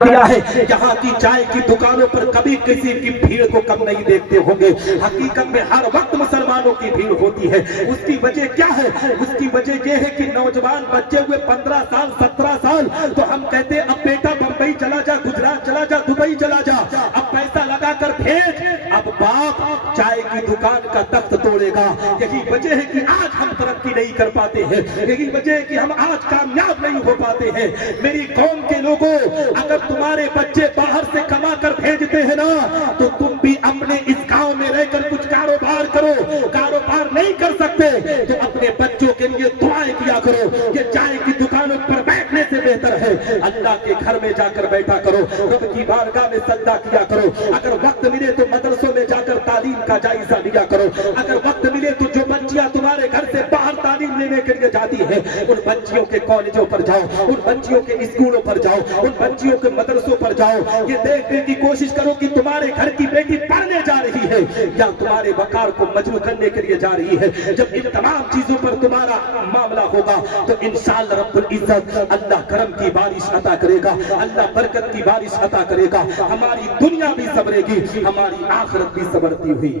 किया है। यहाँ की चाय की दुकानों पर कभी किसी की भीड़ को कम नहीं देखते होंगे। हकीकत में हर वक्त मुसलमानों की भीड़ होती है। उसकी वजह क्या है? उसकी वजह यह है कि नौजवान बच्चे हुए 15 साल 17 साल तो हम कहते हैं अब बेटा बंबई चला जा, गुजरात चला जा, दुबई चला जा, अब पैसा लगा कर भेज। अब बाप चाय की दुकान का तख्त तोड़ेगा। यही वजह है कि आज हम तरक्की नहीं कर पाते हैं। यही वजह है कि हम आज कामयाब नहीं हो पाते हैं। मेरी कौम के लोगों, अगर तुम्हारे बच्चे बाहर से कमा कर भेजते हैं ना, तो तुम भी अपने इस गांव में रहकर कुछ कारोबार करो। कारोबार नहीं कर सकते तो अपने बच्चों के लिए दुआएं किया करो। ये चाय की दुकानों पर बैठने से बेहतर है अल्लाह के घर में जाकर बैठा करो, रब की बारगाह में सजदा किया करो। अगर वक्त मिले तो मदरसों में जाकर तालीम का जायजा लिया करो। अगर वक्त मिले तो जो बच्चियां तुम्हारे घर से बाहर तालीम लेने के लिए जाती है, उन बच्चियों के कॉलेजों पर जाओ, उन बच्चियों के स्कूलों पर जाओ, उन बच्चियों के मदरसों पर जाओ। ये देखने की कोशिश करो कि तुम्हारे घर की बेटी पढ़ने जा रही है या तुम्हारे वकार को मजबूत करने के लिए जा रही है। जब इन तमाम चीजों पर तुम्हारा मामला होगा तो इंशाअल्लाह रब्बुल इज्जत अल्लाह करम की बारिश अता करेगा, अल्लाह बरकत की बारिश अता करेगा। हमारी दुनिया भी संवरेगी, हमारी आखिरत भी संवरती हुई।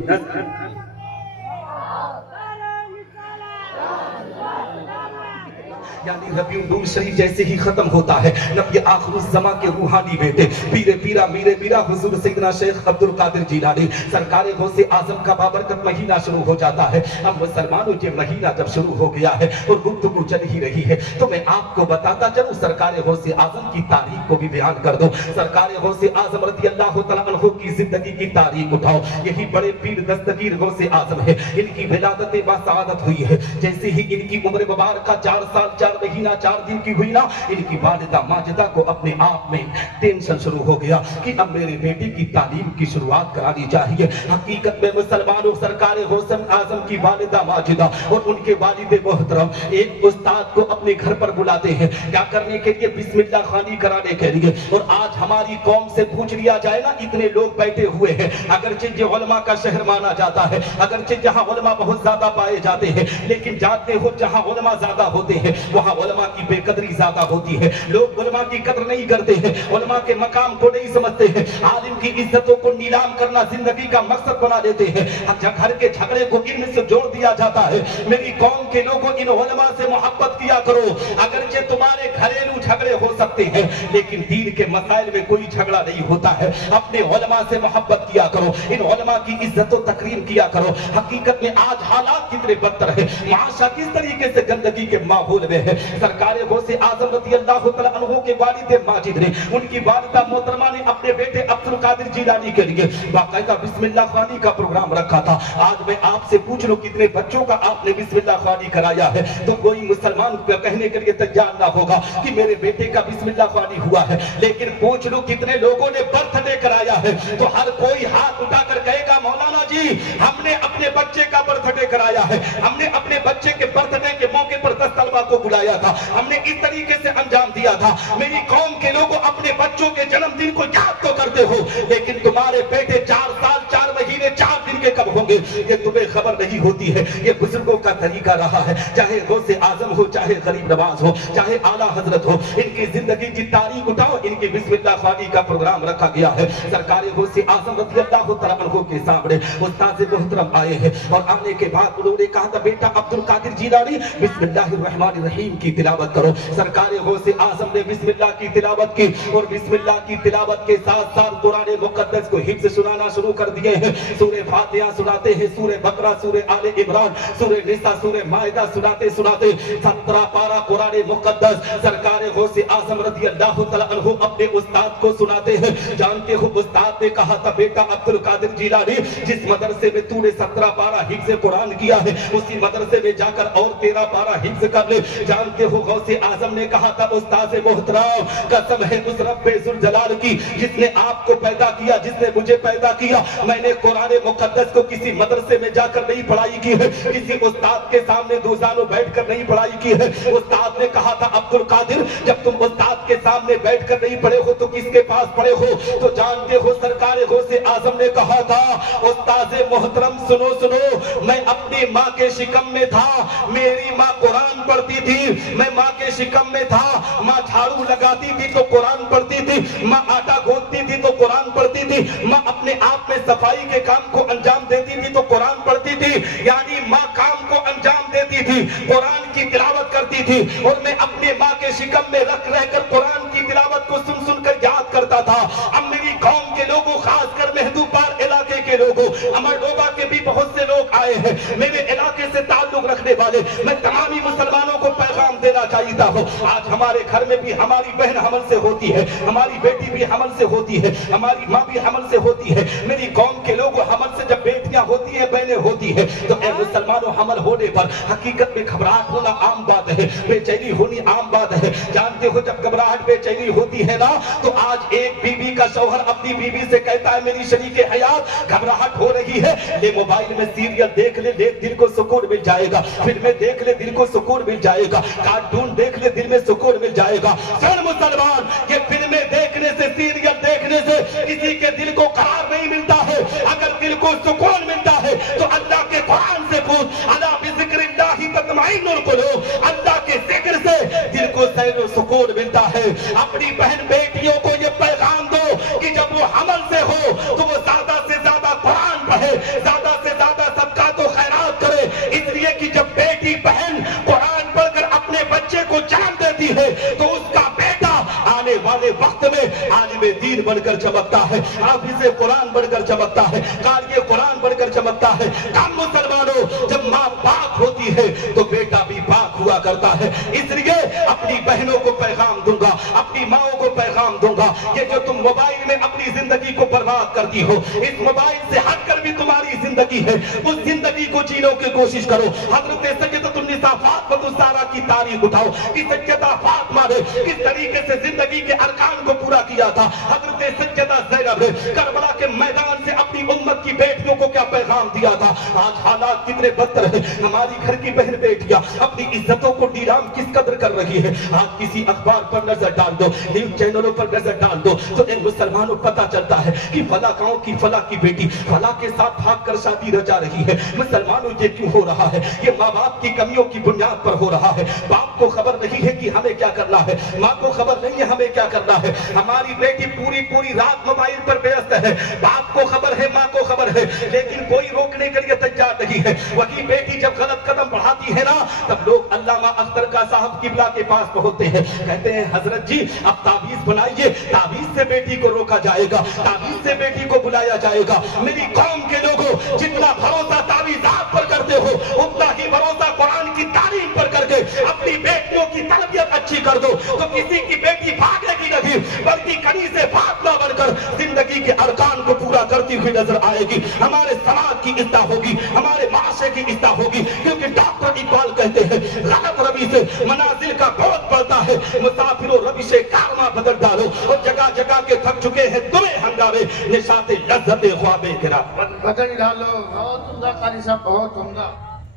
यानी रबीउल नूर शरीफ जैसे ही खत्म होता है, नबी आखिरुज़्ज़मा के रूहानी बेटे पीरे पीरा मीरे पीरा हुजूर सैयदना शेख अब्दुल कादिर जिलानी सरकारे गौसे आजम का बाबरकत महीना शुरू हो जाता है। अब मुसलमानों ये महीना जब शुरू हो गया है और गुफ्तगू चल ही रही है तो मैं आपको बताता चलूं, सरकारे गौसे आजम की तारीख को भी बयान कर दूं। सरकारे गौसे आजम रज़ी अल्लाह तआला अन्हु की जिंदगी की तारीख उठाओ। यही बड़े पीर दस्तगीर गौसे आजम है, इनकी विलादत बासआदत हुई है। जैसे ही इनकी उम्र मुबारक 4 साल 4 महीना 4 दिन की हुई ना, इनकी वालिदा माजिदा को अपने आप में टेंशन शुरू हो गया कि अब मेरे बेटे की तालीम की शुरुआत करानी चाहिए। हकीकत में मुसलमानों, सरकारे गौसम आजम की वालिदा माजिदा और उनके वालिद मोहतरम एक उस्ताद को अपने घर पर बुलाते हैं। क्या करने के लिए? बिस्मिल्लाह खानी कराने के लिए। और आज हमारी कौम से पूछ लिया जाए ना, इतने लोग बैठे हुए हैं, अगरचे ये उलमा का शहर माना जाता है, अगरचे जहां उलमा बहुत ज्यादा पाए जाते हैं, लेकिन जानते हो जहां उलमा ज्यादा होते हैं वहां उलमा की बेकदरी ज्यादा होती है। लोग उलमा की कदर नहीं करते हैं, उलमा के मकाम को नहीं समझते हैं, आलिम की इज्जतों को नीलाम करना जिंदगी का मकसद बना देते हैं। घर के झगड़े को इल्म से जोड़ दिया जाता है। मेरी कौम के लोगों, इन उलमा से मोहब्बत किया करो। अगरचे तुम्हारे घरेलू झगड़े हो सकते हैं लेकिन दीन के मसाइल में कोई झगड़ा नहीं होता है। अपने उलमा से मोहब्बत किया करो, इन उलमा की इज्जत और तकरीम किया करो। हकीकत में आज हालात कितने बदतर है, माशा किस तरीके से गंदगी के माहौल में है। सरकारे गौसे आजम रज़ी अल्लाह तआला अन्हु के वालिद माजिद ने, उनकी वालिदा मोहतरमा ने अपने बेटे अब्दुल कादिर जिलानी के लिए बाकायदा बिस्मिल्लाह खानी का प्रोग्राम रखा था। आज मैं आपसे पूछ लूं कितने बच्चों का आपने बिस्मिल्लाह खानी कराया है, तो कोई मुसलमान कहने के लिए तैयार ना होगा कि मेरे बेटे का बिस्मिल्लाह खानी हुआ है। लेकिन पूछ लो कितने लोगों ने बर्थडे कराया है, तो हर कोई हाथ उठाकर कहेगा मौलाना जी हमने अपने बच्चे का बर्थडे कराया है, हमने अपने बच्चे के बर्थडे के मौके पर 10 तलबा को बुलाया था, हमने इस तरीके से अंजाम दिया था। मेरी कौम के लोगों, अपने बच्चों के जन्मदिन को याद तो करते हो, लेकिन तुम्हारे बेटे 4 साल 4 महीने 4 दिन के कब होंगे ये तुम्हें खबर नहीं होती है। ये बुजुर्गों का तरीका रहा है, चाहे गौसे आजम हो, चाहे गरीब नवाज हो, चाहे आला हजरत हो, इनकी जिंदगी की तारीख उठाओ, इनकी बिस्मिल्लाह खानी का प्रोग्राम रखा गया है। सरकारी गौसे आजम रज़ी अल्लाह तआला अन्हु के सामने उस्ताद मोहतरम आए हैं और आने के बाद उन्होंने कहा था बेटा अब्दुल कादिर जिलानी बिस्मिल्लाहिर रहमानिर रहीम की तिलावत करो। सरकारे गौसे आजम ने बिस्मिल्लाह की तिलावत की और बिस्मिल्लाह की तिलावत के साथ साथ कुरान मुकद्दस को हिफ्ज़ सुनाना शुरू कर दिए हैं। सूरह फातिहा सुनाते हैं, सूरह बकरा, सूरह आले इमरान, सूरह निसा, सूरह माइदा सुनाते सुनाते 17 पारा कुरान मुकद्दस सरकारे गौसे आजम रज़ी अल्लाह तआला अन्हु अपने उस्ताद को सुनाते हैं। जानते हो उस्ताद ने कहा था बेटा अब्दुल कादिर जिलानी जिस मदरसे में तूने 17 पारा हिफ्ज़ कुरान किया है उसी मदरसे में जाकर और 13 पारा हिफ्ज़ कर ले। जानते हो गौसे आजम ने कहा था उस्ताद मोहतरम कसम है उस रब्बे जुल जलाल की जिसने आपको पैदा किया, जिसने मुझे पैदा किया, मैंने कुरान मुकद्दस को किसी मदरसे में जा کر نہیں پڑھائی کی ہے, کسی استاد کے سامنے دوزانوں بیٹھ کر نہیں پڑھائی کی ہے. استاد نے کہا تھا عبد القادر جب تم استاد کے سامنے بیٹھ کر نہیں پڑھے ہو تو کس کے پاس پڑھے ہو؟ تو جانتے ہو سرکار غوث اعظم نے کہا تھا استاد محترم سنو سنو, میں اپنی ماں کے شکم میں تھا, میری ماں قرآن پڑھتی تھی, میں ماں کے شکم میں تھا, ماں جھاڑو لگاتی تھی تو قرآن پڑھتی تھی, ماں آٹا گوندتی تھی تو قرآن پڑھتی تھی, ماں اپنے آپ میں صفائی کے کام کو انجام دیتی تھی تو قرآن پڑھتی تھی. یعنی ماں کام کو انجام دیتی تھی, قرآن کی تلاوت کرتی تھی, اور میں اپنے ماں کے شکم میں رہ کر قرآن کی تلاوت کو سن سن کر یاد کرتا تھا. اب میری قوم کے لوگوں, خاص کر محدوبار علاقے کے لوگوں, امرڈوبا کے بھی بہت سے لوگ آئے ہیں میرے علاقے سے تعلق رکھنے والے, میں تمامی مسلمانوں کو پیغام دینا چاہتا ہوں. آج ہمارے گھر میں بھی ہماری بہن حمل سے ہوتی ہے, ہماری بیٹی بھی حمل سے ہوتی ہے, ہماری ماں بھی حمل سے ہوتی ہے. میری قوم کے لوگ حمل سے جب بیٹیاں ہوتی ہیں, بہنیں ہوتی ہیں, تو اے مسلمانوں, حمل ہونے پر حقیقت میں گھبراہٹ ہونا عام بات ہے, بے چینی ہونی عام بات ہے. جانتے ہو جب گھبراہٹ بے چینی ہوتی ہے نا, تو آج ایک بیوی کا شوہر اپنی بیوی سے کہتا ہے میری شریک حیات گھبراہٹ ہو رہی ہے, لے موبائل میں سیریل دیکھ لے, دل کو سکون مل جائے گا, فلمیں دیکھ لے, دل کو سکون مل جائے گا, کارٹون دیکھ لے, دل میں سکون مل جائے گا. سن مسلمان, یہ فلمیں دیکھنے سے, سیریل دیکھنے سے کسی کے دل کو قرار نہیں ملتا ہے. اگر دل کو سکون ملتا ہے تو اللہ کے قرآن سے پوچھ, الا بذکر اللہ تطمئن القلوب, اللہ کے ذکر سے دل کو سیر و سکون ملتا ہے. اپنی بہن بیٹیوں کو یہ پیغام دو کہ جب وہ حمل سے ہو تو وہ زیادہ سے زیادہ قرآن پڑھے, زیادہ سے زیادہ صدقات و خیرات کرے, اس لیے کہ جب بیٹی بہن قرآن پڑھ کر اپنے بچے کو جنم دیتی ہے تو اس کا بیٹا آنے والے وقت میں عالم دین بن کر چمکتا ہے, حافظ قرآن بن کر چمکتا ہے, قاری قرآن بن کر چمکتا ہے. کم مسلمانوں, جب ماں پاک ہوتی ہے تو بیٹا بھی پاک ہوا کرتا ہے. اس لیے اپنی بہنوں کو پیغام دوں گا, اپنی ماؤں کو پیغام دوں گا, یہ جو تم موبائل میں اپنی زندگی کو برباد کرتی ہو, اس موبائل سے ہٹ کر بھی تمہاری زندگی ہے, اس زندگی کو جینے کی کوشش کرو. حضرت سیدۃ النساء فاطمہ الزہرا کی تاریخ اٹھاؤ کہ سیدہ فاطمہ نے کس طریقے سے زندگی کے ارکان کو پورا کیا تھا. حضرت سیدہ زینب نے کربلا کے میدان سے اپنی امت کی بیٹیوں کو کیا پیغام دیا تھا. آج حالات کتنے بدتر ہیں, ہماری گھر کی بہن بیٹیاں اپنی عزتوں کو نیلام کس قدر کر رہی ہے. آج کسی اخبار پر نظر ڈال دو, نیوز چینلوں پر نظر ڈال دو, تو ان مسلمانوں پتہ چلتا ہے کہ فلاں گاؤں کی فلاں کی بیٹی فلاں کے ساتھ بھاگ کر شادی رچا رہی ہے. مسلمانوں یہ کیوں ہو رہا ہے؟ یہ ماں باپ کی کمیوں کی بنیاد پر ہو رہا ہے. باپ کو خبر نہیں ہے کہ ہمیں کیا کرنا ہے, ماں کو خبر نہیں ہے ہمیں کیا کرنا ہے. ہماری بیٹی پوری رات موبائل پر ویست ہے, باپ کو خبر ہے, ماں کو خبر ہے, لیکن کوئی روکنے کے لیے تیار نہیں ہے. وہی بیٹی جب غلط قدم بڑھاتی ہے نا, تب لوگ علامہ اختر کا صاحب قبلہ کے پاس پہنچتے ہیں, کہتے ہیں حضرت جی اب تعویذ بنائیے, تعویذ سے بیٹی کو روکا جائے گا, تعویذ سے بیٹی کو بلایا جائے گا. میری قوم کے لوگوں, جتنا بھروسہ تعویذات پر کرتے ہو اتنا ہی بھروسہ قرآن کی تعلیم پر کر کے اپنی بیٹیوں کی تربیت اچھی کر دو, تو کسی کی بیٹی بھاگے گی نہیں بلکہ کنیز فاطمہ بن کر زندگی کے ارکان کو پورا کرتی ہوئی نظر آئے گی. ہمارے سماج کی اصلاح ہوگی, ہمارے معاشرے کی اصلاح ہوگی, کیونکہ ڈاکٹر اقبال کہتے ہیں غلط روی سے منازل کا بہت پڑتا ہے. مسافروں روش کارواں بدل ڈالو, اور جگہ جگہ کے تھک چکے ہیں تمہیں ہنگامے, نشاط لذت خواب گرا بدل ڈالو. بہت عمدہ قاری صاحب, بہت عمدہ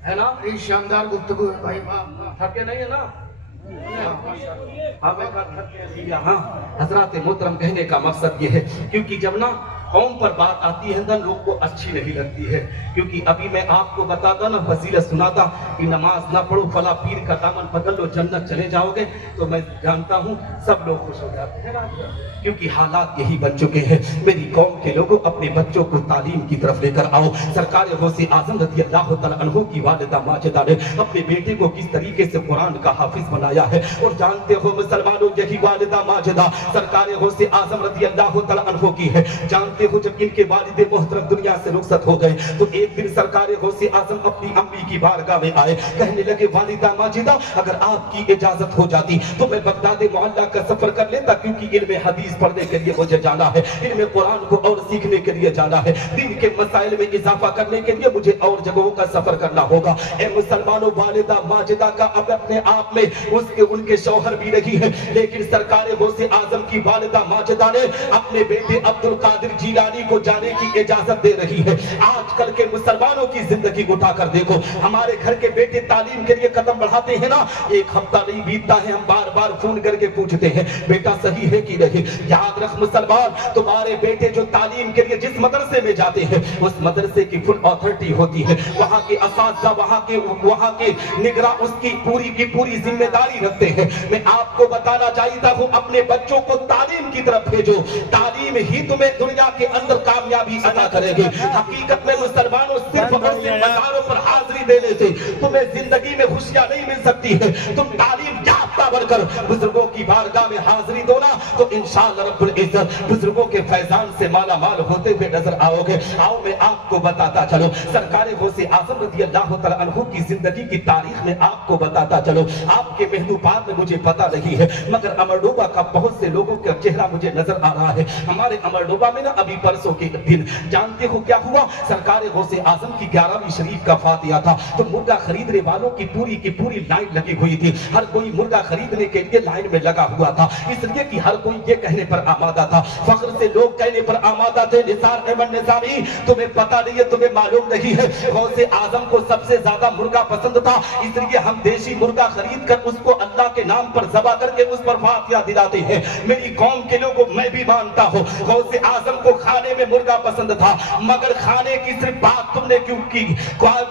ہے نا, بڑی شاندار گفتگو ہے بھائی. تھکے نہیں ہے نا. ہاں حضرات محترم, کہنے کا مقصد یہ ہے کیونکہ جب نا قوم پر بات آتی ہے نا لوگ کو اچھی نہیں لگتی ہے, کیونکہ ابھی میں آپ کو بتاتا نا فضیلت سناتا کہ نماز نہ پڑھو فلاں پیر کا دامن پکڑ لو جنت چلے جاؤ گے, تو میں جانتا ہوں سب لوگ خوش ہو جاتے ہیں, کیونکہ حالات یہی بن چکے ہیں. میری قوم کے لوگوں, اپنے بچوں کو تعلیم کی طرف لے کر آؤ. سرکار غوث اعظم رضی اللہ تعالیٰ عنہ کی والدہ ماجدہ نے اپنے بیٹے کو کس طریقے سے قرآن کا حافظ بنایا ہے, اور جانتے ہو مسلمانوں یہی والدہ ماجدہ سرکار غوث اعظم رضی اللہ تعالیٰ عنہ کی ہے. جانتے ہو جب ان کے والد محترم دنیا سے رخصت ہو گئے تو ایک دن سرکار غوث اعظم اپنی امی کی بارگاہ میں آئے, کہنے لگے والدہ ماجدہ اگر آپ کی اجازت ہو جاتی تو میں بغداد معلیٰ کا سفر کر لیتا, کیونکہ علم حدیث پڑھنے کے لیے مجھے جانا ہے, علم قرآن کو اور سیکھنے کے لیے جانا ہے, دین کے مسائل میں اضافہ کرنے کے لیے مجھے اور جگہوں کا سفر کرنا ہوگا. اے مسلمانوں, والدہ ماجدہ کا اب اپنے آپ میں ان کے شوہر بھی نہیں ہے, لیکن سرکار غوث اعظم کی والدہ ماجدہ نے اپنے بیٹے عبد القادر جی जीलानी को जाने की इजाजत दे रही है। आजकल के मुसलमानों की जिंदगी उठा कर देखो, हमारे घर के बेटे तालीम के लिए कदम बढ़ाते हैं ना, एक हफ्ता नहीं बीतता है हम बार बार फोन करके पूछते हैं बेटा सही है कि नहीं। याद रख मुसलमान, तुम्हारे बेटे जो तालीम के लिए जिस मदरसे में जाते हैं उस मदरसे की फुल अथॉरिटी होती है, वहां के असातिज़ा वहां के निगरां उसकी पूरी जिम्मेदारी रखते हैं। मैं आपको बताना चाहता हूं अपने बच्चों को तालीम की तरफ भेजो, तालीम ही तुम्हें दुनिया के अंदर कामयाबी अता करेगी। हकीकत में मुसलमानों सिर्फ और सिर्फ मज़ारों पर हाजिरी देने से तुम्हें जिंदगी में खुशियां नहीं मिल सकती है। तुम तालीम याफ्ता बनकर बुजुर्गों की बारगाह में हाजिरी दो ना, तो इंशाअल्लाह रब्बुल इज्जत बुजुर्गों के फैजान से माला माल होते हुए नजर आओगे। आओ मैं आपको बताता चलो सरकार गौसे आज़म रज़ी अल्लाह तआला अन्हु की जिंदगी की तारीख में आपको बताता चलो। आपके महदूबात में मुझे पता नहीं है, मगर अमरडोबा का बहुत से लोगों का चेहरा मुझे नजर आ रहा है। हमारे अमरडोबा में ना अभी परसों के दिन जानते हो क्या हुआ, सरकार गौसे आज़म की 11वीं शरीफ का फातिहा था, तो मुर्गा खरीदने वालों की पूरी लाइन लगी हुई थी। हर कोई मुर्गा खरीदने के लिए लाइन में लगा हुआ था, इसलिए कि हर कोई ये कहने पर आमादा था, फख्र से लोग कहने पर आमादा थे निसार अहमद निज़ामी तुम्हें पता नहीं है, तुम्हें मालूम नहीं है, गौसे आज़म को सबसे ज्यादा मुर्गा पसंद था, इसलिए हम देशी मुर्गा खरीद कर उसको अल्लाह के नाम पर ज़बह करके उस पर फातिहा दिलाते हैं। मेरी कौम के लोगों मैं भी मानता हूँ गौसे आज़म को खाने में मुर्गा पसंद था, मगर खाने की सिर्फ बात तुमने क्यों की,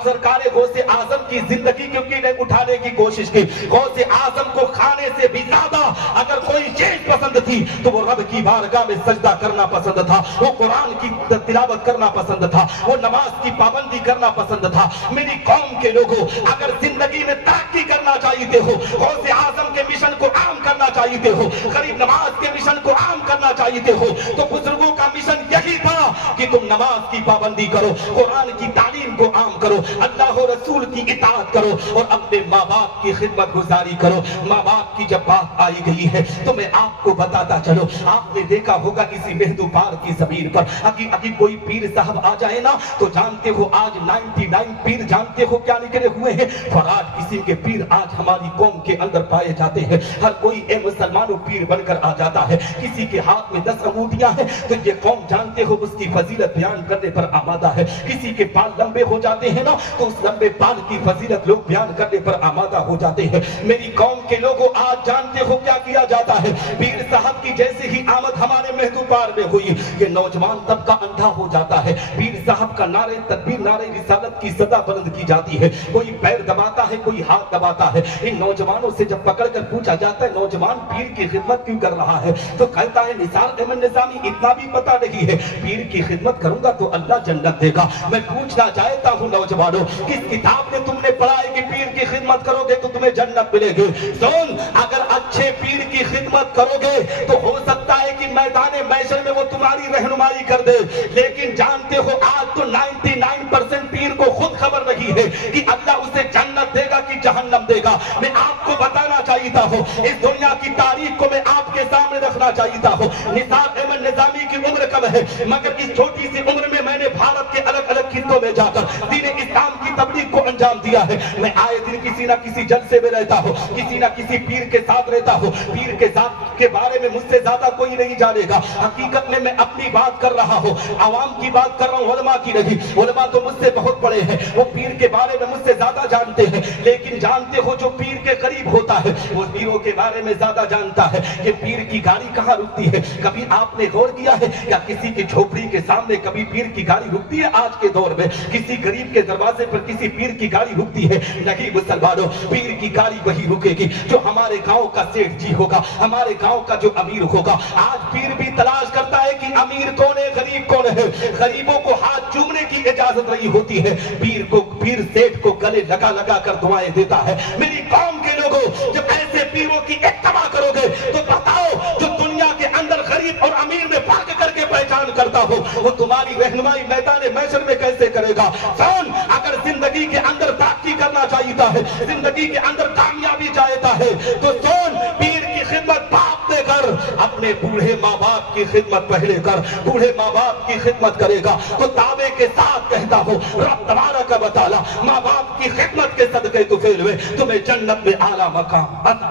सरकार गौसे आज़म की जिंदगी क्यों की नहीं उठाने की कोशिश की। गौसे आज़म को खाने से भी ज्यादा अगर कोई चीज पसंद थी तो वो रब की बारगाह में सजदा करना पसंद था, वो कुरान की तिलावत करना पसंद था, वो नमाज की पाबंदी करना पसंद था। मेरी कौम के लोगों अगर जिंदगी में तरक्की करना चाहते हो, गौसे आज़म के मिशन को आम करना चाहते हो, गरीब नवाज के मिशन को आम करना चाहते हो, तो बुजुर्गों का मिशन यही था कि तुम नमाज की पाबंदी करो, कुरान की तालीम को आम करो, अल्लाह और रसूल की इताअत करो और अपने माँ बाप की खिदमत गुजारी करो। माँ बाप की जब बात आई गई है तो मैं आपको बताता चलो, आपने देखा होगा इसी मेहदूबार की जमीन पर अभी कोई पीर साहब आ जाए ना तो जानते हो आज 99 पीर जानते हो क्या निकले हुए हैं, फराज किस्म के पीर आज हमारी कौम के अंदर पाए जाते हैं। हर कोई ए मुसलमानों पीर बनकर आ जाता है, किसी के हाथ में 10 अंगूठियां हैं तो ये कौम जानते हो उसकी फजीलत बयान करने पर आमादा है। किसी के बाल लंबे हो जाते हैं ना तो उस लंबे बाल की फजीलत लोग बयान करने पर आमादा हो जाते हैं। मेरी कौम के लोगों आज जानते हो क्या किया जाता है, पीर साहब की जैसे ही आमद हमारे महदूबार में हुई ये नौजवान तबका अंधा हो जाता है, पीर साहब का नारे तकबीर नारे रिसालत की सदा बुलंद की जाती है, कोई पैर दबाता है कोई हाथ दबाता है। इन नौजवानों से जब पकड़ कर पूछा जाता है नौजवान पीर की खिदमत क्यों कर रहा है तो कहता है निसार अहमद निज़ामी इतना भी पता नहीं है, पीर की खिदमत करूंगा तो अल्लाह जन्नत देगा। मैं पूछना चाहता हूँ नौजवानों, किस किताब में तुमने पढ़ा है कि पीर की खिदमत करोगे तो तुम्हें जन्नत मिलेगी? सुन, अगर अच्छे पीर की खिदमत करोगे तो हो सकता है कि मैदान महशर में वो तुम्हारी रहनुमाई कर दे, लेकिन जानते हो आज तो 99% पीर को खुद खबर नहीं है कि अल्लाह उसे जन्नत देगा कि जहन्नम देगा। मैं आपको बताना चाहता हूँ, इस दुनिया की तारीख को मैं आपके सामने रखना चाहता हूँ। निसार अहमद निज़ामी की उम्र कम है, मगर इस छोटी सी उम्र में मैंने भारत के अलग अलग खित्तों में जाकर दीन इस्लाम की तबलीग को अंजाम दिया है। मैं आए दिन किसी ना किसी जलसे में रहता हूँ, किसी ना किसी पीर के साथ रहता हूँ, पीर के साथ के बारे में मुझसे ज्यादा कोई नहीं जानेगा। हकीकत में मैं अपनी बात कर रहा हूँ, आवाम की बात कर रहा हूँ, उलमा की नहीं। उलमा तो मुझसे बहुत बड़े हैं, वो पीर के बारे में मुझसे ज्यादा जानते हैं, लेकिन जानते हो जो पीर के करीब होता है वो पीरों के बारे में ज्यादा जानता है कि पीर की गाड़ी कहाँ रुकती है। कभी आपने गौर किया है क्या किसी की झोपड़ी के सामने कभी पीर की गाड़ी रुकती है? आज के दौर में किसी गरीब के दरवाजे पर किसी पीर की गाड़ी रुकती है? नहीं मुसलमानों, पीर की गाड़ी वही रुकेगी जो हमारे गांव का सेठ जी होगा, हमारे गांव का जो अमीर होगा। आज पीर भी तलाश करता है कि अमीर कौन है गरीब कौन है, गरीबों को हाथ चूमने की इजाजत नहीं होती है, पीर सेठ को गले लगा लगा कर दुआएं देता है। मेरी कौम के लोगों, जब ऐसे पीरों की इत्तबा करोगे तो बताओ जो दुनिया के अंदर गरीब और अमीर में फर्क करके पहचान करता हो वो तुम्हारी रहनुमाई मैदान महशर में कैसे करेगा? कौन अगर जिंदगी के अंदर तरक्की करना चाहता है, जिंदगी के अंदर कामयाबी चाहता है तो कौन पीर की खिदमत बाप ने कर, अपने बूढ़े माँ बाप की खिदमत पहले कर, बूढ़े माँ बाप की खिदमत करेगा तो दावे के साथ कहता हूँ रब तबारक व तआला माँ बाप की खिदमत के सदके तो फेल हुए तुम्हें जन्नत में आला मकाम अता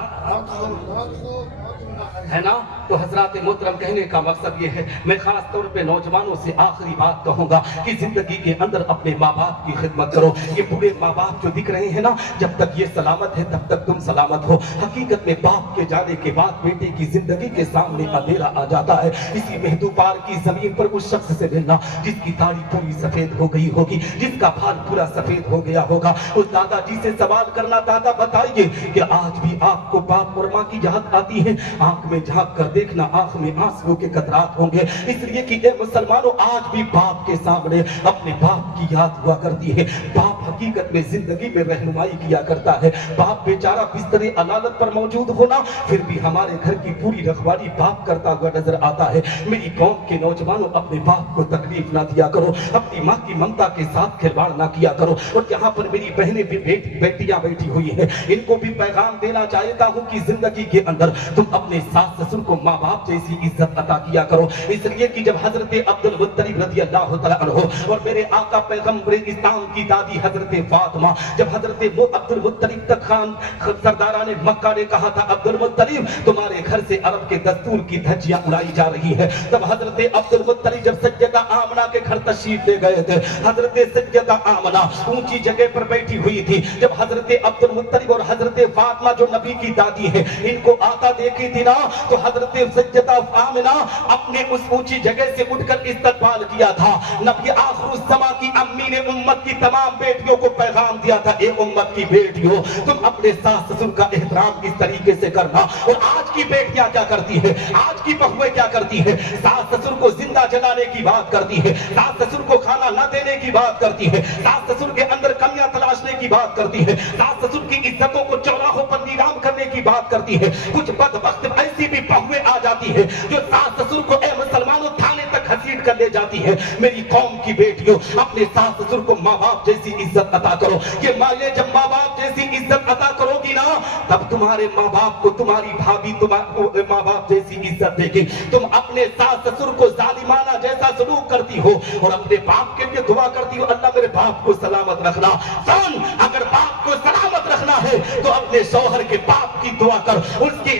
है ना। تو حضرات محترم کہنے کا مقصد یہ ہے، میں خاص طور پہ نوجوانوں سے آخری بات کہوں گا کہ زندگی کے اندر اپنے ماں باپ کی خدمت کرو۔ یہ بوڑھے ماں باپ جو دکھ رہے ہیں نا، جب تک یہ سلامت ہے تب تک تم سلامت ہو۔ حقیقت میں باپ کے جانے کے بعد بیٹے کی زندگی کے سامنے اندھیرا آ جاتا ہے۔ اسی مہدو پار کی زمین پر اس شخص سے ملنا جس کی داڑھی پوری سفید ہو گئی ہوگی، جس کا بال پورا سفید ہو گیا ہوگا، اس دادا جی سے سوال کرنا، دادا بتائیے کہ آج بھی آپ کو باپ اور ماں کی یاد آتی ہے؟ آنکھ میں جھانک کر دیکھنا، آنکھ میں آنسو کے قطرات ہوں گے، اس لیے کہ اے مسلمانوں آج بھی باپ کے سامنے اپنے باپ کی یاد ہوا کرتی ہے۔ باپ حقیقت میں زندگی میں رہنمائی کیا کرتا ہے۔ باپ بیچارہ بستر علالت پر موجود ہونا، پھر بھی ہمارے گھر کی پوری رکھوالی باپ کرتا ہوا نظر آتا ہے۔ میری قوم کے نوجوانوں اپنے باپ کو تکلیف نہ دیا کرو، اپنی ماں کی ممتا کے ساتھ کھلواڑ نہ کیا کرو۔ اور یہاں پر میری بہنیں بھی بیٹیاں بیٹھی ہوئی ہیں، ان کو بھی پیغام دینا چاہتا ہوں کہ زندگی کے اندر تم اپنے ساس سسر کو ماں باپ جیسی عزت عطا کیا کرو، اس لیے کہ جب حضرت عبد المطلب رضی اللہ تعالیٰ عنہ اور میرے آقا پیغمبر اسلام کی دادی حضرت فاطمہ، جب حضرت عبد المطلب تک خان سرداران مکہ نے کہا تھا عبد المطلب تمہارے گھر سے عرب کے دستور کی دھجیاں اڑائی جا رہی ہے، تب حضرت عبد المطلب جب سیدہ آمنہ کے گھر تشریف لے گئے تھے، حضرت سیدہ آمنہ اونچی جگہ پر بیٹھی ہوئی تھی، جب حضرت عبد المطلب اور حضرت فاطمہ جو نبی کی دادی ہے ان کو آتا دیکھی تھی نا، تو حضرت سیدہ آمنہ اپنے اس اونچی جگہ سے اٹھ کر استقبال کیا تھا۔ نبی آخر الزمان کی امی نے امت کی تمام بیٹیوں کو پیغام دیا تھا، اے امت کی بیٹیوں تم اپنے ساس سسر کا احترام اس طریقے سے کرنا۔ اور آج کی بیٹیاں کیا کرتی ہے، آج کی بہویں کیا کرتی ہے، ساس سسر کو زندہ جلانے کی بات کرتی ہے، ساس سسر کو کھانا نہ دینے کی بات کرتی ہے، ساس سسر کے اندر کمیاں تلاشنے کی بات کرتی ہے، ساس سسر کی عزتوں کو چوراہوں پر نیلام کرنے کی بات کرتی ہے۔ کچھ بدبخت ایسی بھی بہویں آ جاتی ہے جو ساس سسر کو اے مسلمانوں تھانے تک گھسیٹ کر لے جاتی ہے۔ میری قوم کی بیٹیوں اپنے ساس سسر کو ماں باپ جیسی عزت عطا کرو، یہ مائیں جب ماں باپ جیسی عزت عطا کرو گی نا، تب تمہارے ماں باپ کو تمہاری بھابھی تمہارے ماں باپ جیسی عزت دے گی۔ تم اپنے ساس سسر کو ظالمانہ جیسا سلوک کرتی ہو اور اپنے باپ کے لیے دعا کرتی ہو اللہ میرے باپ کو سلامت رکھنا۔ سن، اگر باپ کو سلامت رکھنا ہے تو اپنے شوہر کے باپ کی دعا کر، اس کی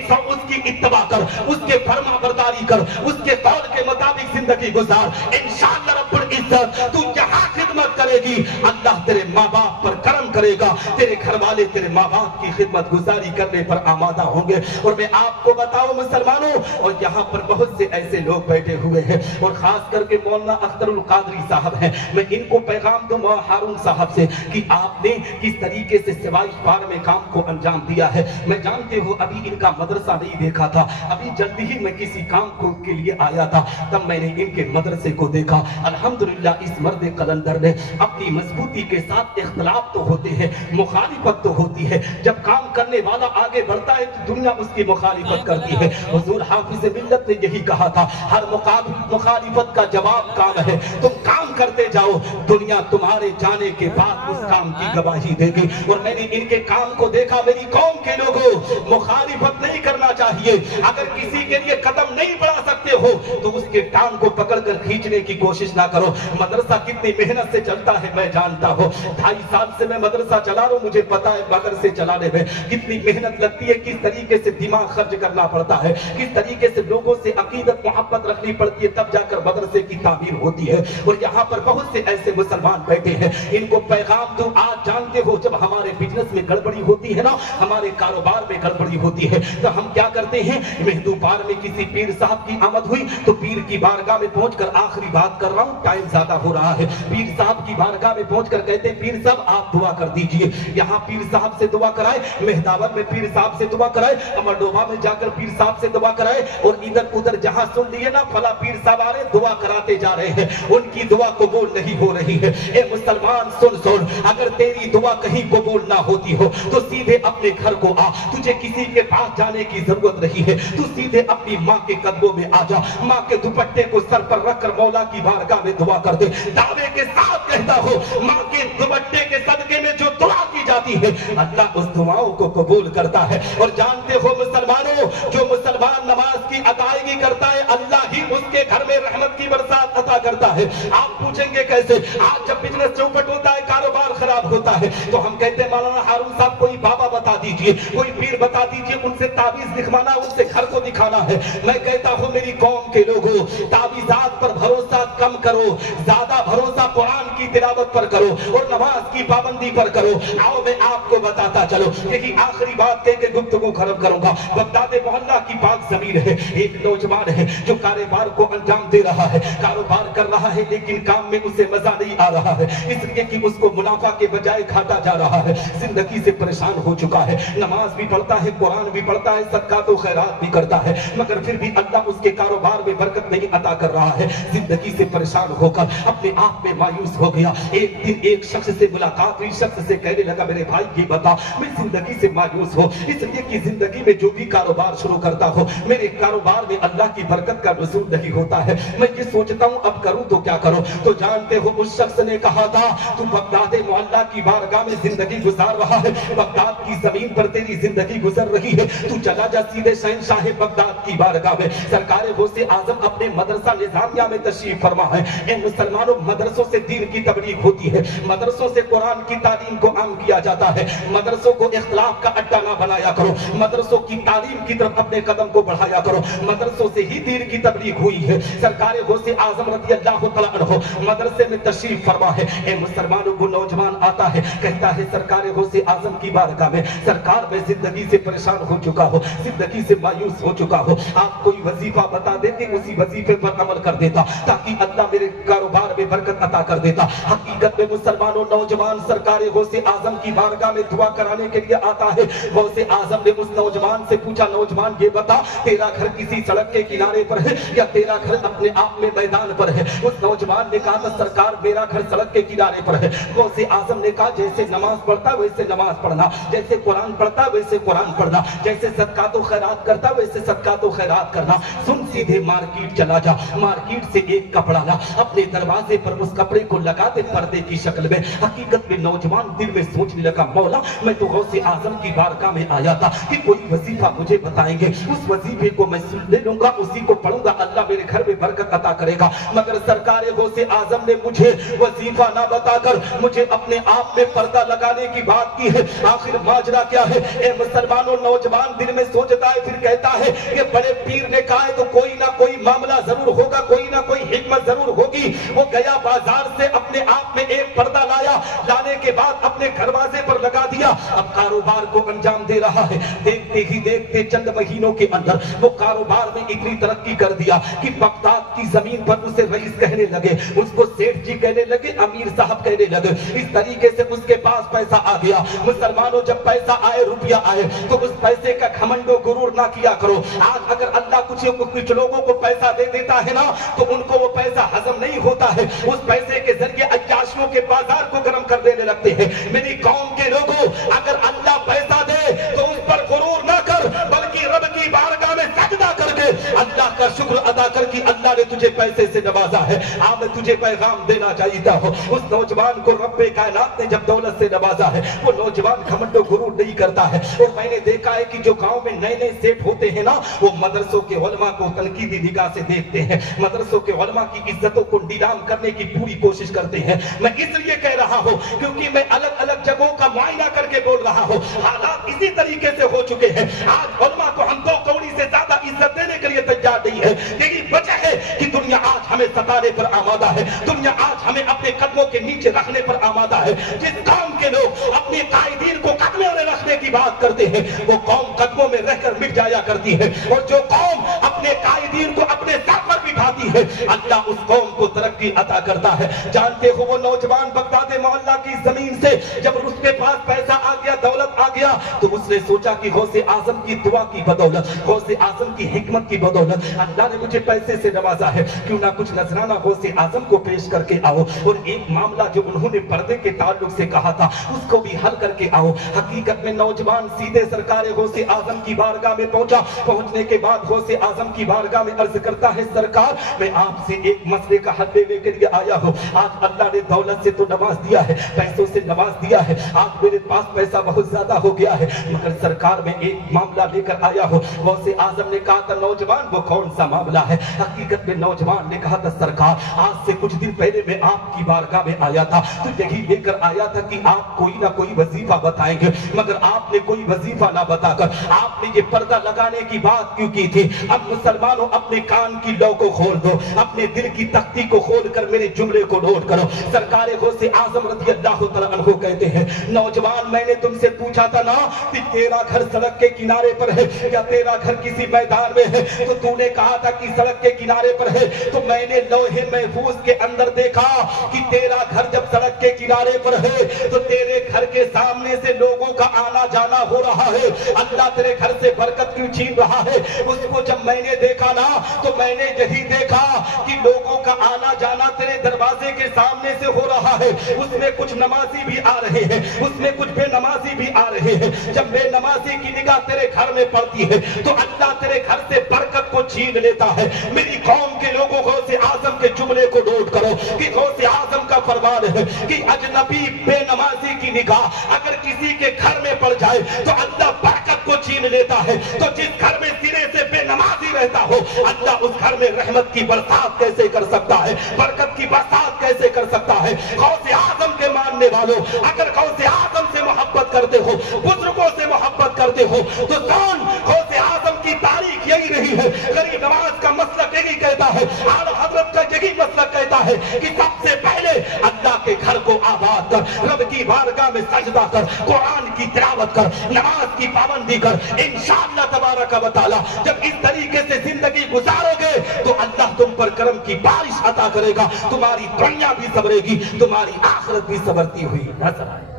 اتباع کر، اس کے فرما برداری کر، اس کے قول کے مطابق زندگی گزار۔ انشاءاللہ رب العزت تو جہاں خدمت کرے گی اللہ تیرے ماں باپ پر کرم کرے گا، تیرے گھر والے تیرے ماں باپ کی خدمت گزاری کرنے پر آمادہ ہوں گے۔ اور میں آپ کو بتاؤں مسلمانوں، اور یہاں پر بہت سے ایسے لوگ بیٹھے ہوئے ہیں اور خاص کر کے مولانا اختر القادری صاحب ہیں، میں ان کو پیغام دوں مولانا ہارون صاحب سے کہ آپ نے کس طریقے سے سوائش پار میں کام کو انجام دیا ہے۔ میں جانتے ہو ابھی ان کا مدرسہ نہیں دیکھا تھا، ابھی جلدی ہی میں کسی کام کو کے لیے آیا تھا، تب میں نے ان کے مدرسے کو دیکھا۔ الحمدللہ اس مرد قلندر نے اپنی مضبوطی کے ساتھ، اختلاف تو ہوتے ہیں، مخالفت تو ہوتی ہے، جب کام کرنے والا آگے بڑھتا ہے تو دنیا اس کی مخالفت کرتی ہے۔ حضور حافظ ملت نے یہی کہا تھا، ہر مخالفت کا جواب کام ہے، تم کام کرتے جاؤ، دنیا تمہارے جانے کے بعد اس کام کی گواہی دے گی۔ اور میں نے ان کے کام کو دیکھا۔ میری قوم کے لوگوں، مخالفت نہیں کرنا چاہیے، اگر کسی کے لیے قدم نہیں بڑھا سکتے ہو تو اس کے ٹانگ کو پکڑ کر کھینچنے کی کوشش نہ کرو۔ مدرسہ کتنی محنت سے چلتا ہے میں جانتا ہوں، 2.5 سال سے میں مدرسہ چلا رہا ہوں، مجھے پتا ہے مدرسے چلانے میں کتنی محنت لگتی ہے، کس طریقے سے دماغ خرچ کرنا پڑتا ہے، کس طریقے سے لوگوں سے عقیدت محبت رکھنی پڑتی ہے، تب جا کر مدرسے کی تعمیر ہوتی ہے۔ اور یہاں پر بہت سے ایسے مسلمان بیٹھے ہیں، ان کو پیغام دوں، آج جانتے ہو جب ہمارے بزنس میں گڑبڑی ہوتی ہے نا، ہمارے کاروبار میں گڑبڑی ہوتی ہے تو ہم کیا کرتے ہیں، مہدو پار میں کسی پیر صاحب کی آمد ہوئی تو پیر کی بارگاہ میں پہنچ کر، آخری بات کر رہا ہوں ٹائم زیادہ ہو رہا ہے، پیر صاحب کی بارگاہ میں پہنچ کر کہتے ہیں پیر صاحب آپ دعا کر دیجئے، یہاں پیر صاحب سے دعا کرائے، مہداور میں پیر صاحب سے دعا کرائے، امرڈوبا میں جا کر پیر صاحب سے دعا کرائے، اور ادھر ادھر جہاں سن لیے نا فلا پیر صاحب آ رہے دعا کراتے جا رہے ہیں، ان کی دعا قبول نہیں ہو رہی ہے۔ اے مسلمان سن، اگر تیری دعا کہیں قبول نہ ہوتی ہو تو سیدھے اپنے گھر کو آ، تجھے کسی کے پاس جانے کی ضرورت نہیں ہے، تو سیدھے اپنی ماں کے قدموں میں آ جا، ماں کے دوپٹے کو سر پر رکھ کر مولا کی بارگاہ میں دعا کر دے۔ دعوے کے ساتھ کہتا ہو، ماں کے دوپٹے کے صدقے میں جو دعا کی جاتی ہے اللہ اس دعاؤں کو قبول کرتا ہے۔ اور جانتے ہو مسلمانوں، جو مسلمان نماز کی ادائیگی کرتا ہے اللہ ہی اس کے گھر میں رحمت کی برسات عطا کرتا ہے۔ آپ پوچھیں گے کیسے؟ آج جب بزنس چوپٹ ہوتا ہے، کاروبار خراب ہوتا ہے تو ہم کہتے ہیں مولانا ہارون صاحب کوئی بابا بتا دیجیے۔ दीजिए, कोई पीर बता दीजिए, उनसे ताबीज लिखवाना, उनसे घर को दिखाना है। मैं कहता हूं मेरी कौम के लोगों, ताबीजात पर भरोसा कम करो, ज्यादा भरोसा कुरान की तिलावत पर करो और नमाज की पाबंदी पर करो। आओ मैं आपको बताता चलो, यही आखिरी बात कह के गुफ्तगू खत्म करूंगा। बगदाद मोहल्ला की पाक जमीन है, एक नौजवान है जो कारोबार को अंजाम दे रहा है, कारोबार कर रहा है लेकिन काम में उसे मजा नहीं आ रहा है, इसलिए कि उसको मुनाफा के बजाय घाटा जा रहा है, जिंदगी से परेशान हो चुका है। नमाज भी पढ़ता है, कुरान भी पढ़ता है, सदका तो खैरात भी करता है, मगर फिर भी अल्लाह उसके कारोबार में बरकत नहीं अता कर रहा है। जिंदगी से परेशान होकर अपने आप में मायूस हो गया। एक दिन एक शख्स से मुलाकात हुई, शख्स से कहने लगा मेरे भाई ये बता, मैं जिंदगी से मायूस हूँ, इसलिए कि जिंदगी में जो भी कारोबार शुरू करता हो मेरे कारोबार में अल्लाह की बरकत का वसूल नहीं होता है। मैं ये सोचता हूँ अब करूँ तो क्या करूँ। तो जानते हो उस शख्स ने कहा था, तू बगदाद मोहल्ला की बारगाह में जिंदगी गुजार रहा है, बगदाद की जमीन पर तेरी जिंदगी गुजर रही है, तू चला जा सीधे शहंशाह बगदाद की बारगाह में। सरकार गौसे आजम अपने मदरसा निजामिया में तशरीफ फरमा है। इन मुसलमानों, मदरसों से दीन की तबलीग होती है, मदरसों से कुरान की तालीम को आम किया जाता है। मदरसों को इख्तिलाफ का अड्डा ना बनाया करो, मदरसों की तालीम की तरफ अपने कदम को बढ़ाया करो, मदरसों से ही दीन की तबलीग हुई है। सरकार गौसे आजम रज़ी अल्लाह तआला अन्हु मदरसे में तशरीफ फरमा है। ए मुसलमानों, को नौजवान आता है, कहता है सरकार गौसे आजम की बारगाह में, सरकार मैं जिंदगी से परेशान हो चुका हूँ, जिंदगी से मायूस हो चुका हूँ, आप कोई वजीफा बता देते, उसी वजीफे पर अमल कर देता ताकि अल्लाह मेरे कारोबार में बरकत अता कर देता। हकीकत में मुसलमानों, नौजवान सरकार गौसे आजम की बारगाह में दुआ कराने के लिए आता है। गौसे आजम ने उस नौजवान से पूछा, नौजवान ये बता, तेरा घर किसी सड़क के किनारे पर है या तेरा घर अपने आप में मैदान पर है? उस नौजवान ने कहा था सरकार मेरा घर सड़क के किनारे पर है। गौसे आजम ने कहा जैसे नमाज पढ़ता वैसे नमाज पढ़ना, जैसे कुरान पढ़ता वैसे कुरान पढ़ना, जैसे सदका तो खैरात करता वैसे सदका तो खैरात करना। सुन, सीधे मार्केट चला जा, मार्केट से एक कपड़ा ला, अपने दरवाजे पर उस कपड़े को लगा दे पर्दे की शक्ल में। हकीकत में नौजवान दिल में सोचने लगा, मौला मैं तो गौसे आजम की बारगाह में आया था कि कोई वजीफा मुझे बताएंगे, उस वजीफे को मैं सुन ले लूंगा, उसी को पढ़ूंगा, अल्लाह मेरे घर में बरकत अता करेगा। मगर सरकार गौसे आजम ने मुझे वजीफा ना बताकर मुझे अपने आप में पर्दा लगाने की बात की है। आखिर माजरा क्या है? ए मुसलमानों, नौजवान दिल में सोचता है, फिर कहता है कि बड़े पीर ने कहा है तो कोई ना कोई मामला जरूर होगा, कोई ना कोई हिकमत जरूर होगी। वो गया बाजार से अपने आप में एक पर्दा लाया, लाने के बाद अपने दरवाजे पर लगा दिया, अब कारोबार को अंजाम दे रहा है। देखते ही देखते चंद महीनों के अंदर वो कारोबार में इतनी तरक्की कर दिया कि बगदाद की जमीन पर उसे रईस कहने लगे, उसको सेठ जी कहने लगे, अमीर साहब कहने लगे। इस तरीके से उसके पास पैसा आ गया। मुसलमानों, जब पैसा आए, रुपया आए, तो उस पैसे का घमंडो गुरूर ना किया करो। आज अगर अल्लाह कुछ लोगों को पैसा दे देता है ना, तो उनको वो पैसा हजम नहीं होता है, उस पैसे के जरिए अय्याशियों के बाजार को गर्म कर देने लगते हैं। मेरी कौम के लोगों, अगर अल्लाह पैसा दे तो उस पर गुरूर ना कर, बल्कि रब की बारगाह में सजदा करके अल्लाह का शुक्र अदा कर कि अल्लाह ने तुझे पैसे से नवाजा है। मैं तुझे पैगाम देना चाहता हूँ, उस नौजवान को रब्बे कायनात ने जब दौलत से नवाजा है, वो नौजवान घमंडो गुरूर नहीं करता है। और मैंने देखा है कि जो गांव में नए नए सेठ होते हैं ना, वो मदरसों के उलमा को तनकीदी निगाह से देखते हैं, मदरसों के उलमा की इज्जतों को नीलाम करने की पूरी कोशिश करते हैं। मैं इसलिए कह रहा हूँ क्योंकि मैं अलग अलग जगहों का मुआयना करके बोल रहा हूँ। हालात इसी तरीके से हो चुके हैं। आज उलमा को हम 2 कौड़ी से ज्यादा इज्जत देने के लिए तैयार नहीं है। यही वजह है कि दुनिया आज हमें सताने पर आमादा है, दुनिया आज हमें अपने कदमों के नीचे रखने पर आमादा है। जिस कौम के लोग अपने कायदीन को कदमों में रखने की बात करते हैं, वो कौम कदमों में रहकर मिट जाया करती है। और जो कौम अपने कायदीन को अपने सर पर बिठाती है, अल्लाह उस कौम को तरक्की अता करता है। जानते हो, वो नौजवान बगदाद मोहल्ला की जमीन से जब उसके पास पैसा आ गया, दौलत आ गया, तो उसने सोचा कि गौसे आजम की दुआ की बदौलत, गौसे आजम की हिकमत की बदौलत अल्लाह ने मुझे पैसे से नवाजा है, क्यों ना कुछ नजराना गौसे आजम को पेश करके आओ। और एक मामला जो उन्होंने पर्दे के ताल्लुक से कहा था, उसको भी हल करके आओ। हकीकत में नौजवान सीधे सरकार गौसे आजम की बारगाह में पहुंचा। पहुंचने के बाद गौसे आजम की बारगाह में अर्ज करता है, सरकार मैं आपसे एक मसले का हल लेने के लिए आया हूँ। आज अल्लाह ने दौलत से तो नवाज दिया है, पैसों से नवाज दिया है, आज मेरे पास पैसा बहुत ज्यादा हो हो गया है, मगर सरकार में एक मामला लेकर आया हो। गौसे आजम ने कहा था नौजवान वो कौन सा मामला है? हकीकत में नौजवान ने कहा था सरकार आज से कुछ दिन पहले मैं आपकी बारगाह में आया था तो यही लेकर आया था कि आप कोई ना कोई वजीफा बताएंगे, मगर आपने कोई वजीफा ना बताकर आपने ये पर्दा लगाने की बात क्यों की थी? अब मुसलमानों अपने कान की लौ को खोल दो, अपने दिल की तख्ती को खोल कर मेरे जुमले को नोट करो। सरकार गौसे आजम रज़ी अल्लाह तआला अन्हु कहते हैं नौजवान मैंने तुमसे पूछा था ना कि तेरा घर सड़क के किनारे पर है या तेरा घर किसी मैदान में है, तो तूने कहा था कि सड़क के किनारे पर है। तो मैंने लौहे महफूज के अंदर देखा कि तेरा घर जब सड़क के किनारे पर है तो तेरे घर के सामने से लोगों का आना जाना हो रहा है। अल्लाह तेरे घर से बरकत क्यों छीन रहा है? उसको जब मैंने देखा ना तो मैंने यही देखा कि लोगों का आना जाना तेरे दरवाजे के सामने से हो रहा है। उसमें कुछ नमाजी भी आ रहे हैं, उसमें कुछ बेनमाजी भी आ रहे हैं। जब बेनमाजी की निगाह तेरे घर में पड़ती है तो अल्लाह तेरे घर से बरकत को छीन लेता है। मेरी कौम के लोगों गौसे आजम के जुमले को नोट करो कि गौसे आजम का फरमान है कि अजनबी बेनमाजी की निगाह अगर किसी के घर में पड़ जाए तो अल्लाह बरकत को छीन लेता है। तो जिस घर में सिरे से बेनमाजी रहता हो अल्लाह उस घर में रहमत की बरसात कैसे कर सकता है, बरकत की बरसात कैसे कर सकता है? गौसे आजम के मानने वालों अगर गौसे आजम से मोहब्बत करते हो, बुजुर्गों से मोहब्बत करते हो तो कौन गौसे आजम की तारीख यही रही है। गरीब नवाज का मसलक यही कहता है, आला हजरत का यही मसलक कहता है कि सबसे पहले अल्लाह के घर को आबाद कर, रब की बारगाह में सजदा कर, कुरान की तिलावत कर, नमाज की पाबंदी कर। इंशाअल्लाह तबारक व तआला जब इस तरीके से जिंदगी गुजारोगे तो अल्लाह तुम पर करम की बारिश अता करेगा, तुम्हारी दुनिया भी सबरेगी, तुम्हारी आखिरत भी सबरती हुई नजर आएगी।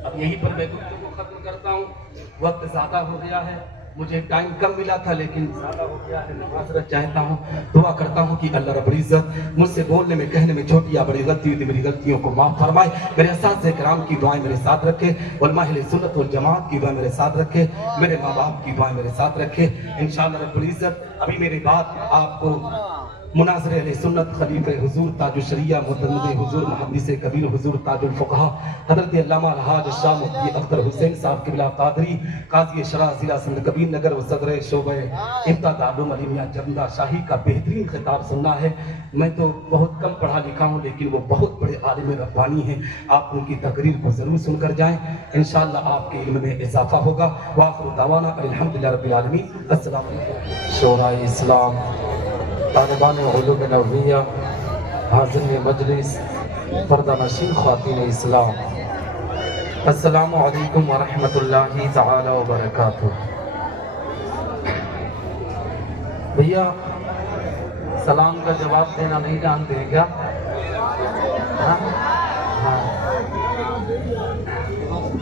अब यहीं पर मैं गुफ्तगू खत्म करता हूँ, वक्त ज्यादा हो गया है, मुझे टाइम कम मिला था लेकिन ज्यादा हो गया है। मैं माजरत चाहता हूँ, दुआ करता हूँ कि अल्लाह रब्बुल इज्जत मुझसे बोलने में कहने में छोटी या बड़ी गलती हुई मेरी गलतियों को माफ फरमाए। मेरे असातिज़े किराम की दुआएं मेरे साथ रखे, उलमा अहले सुन्नत वल जमात की दुआएं मेरे साथ रखे, मेरे माँ बाप की दुआएं मेरे साथ रखे। इंशाअल्लाह रब्बुल इज्जत अभी मेरे बाद आपको मुनाज़िर अहले सुन्नत खलीफे हुजूर ताजुल शरिया मुतमद्दिद हुजूर मुहद्दिस कबीर हुजूर ताजुल फुक़हा हज़रत अल्लामा अलहाज शाह मुफ्ती अख्तर हुसैन साहब क़िबला क़ादरी काज़ी शरा ज़िला सिंध कबीर नगर व सदर शोबे इफ्ता दारुल अली मियां जमदा शाही का बेहतरीन खिताब सुनना है। मैं तो बहुत कम पढ़ा लिखा हूँ लेकिन वो बहुत बड़े आलिम रब्बानी हैं, आप उनकी तकरीर को ज़रूर सुनकर जाएं, इंशाअल्लाह आपके इल्म में इजाफा होगा। व आखिरु दावाना अल्हम्दुलिल्लाहि रब्बिल आलमीन। अस्सलामु अलैकुम। शोरा इस्लाम, तालिबान उलूम नबविया, हाज़िर मजलिस, पर्दा नशीन ख़वातीन इस्लाम, अस्सलामु अलैकुम व रहमतुल्लाहि तआला व बरकातुहू। भैया सलाम का जवाब देना नहीं जानते हैं क्या? हाँ? हाँ।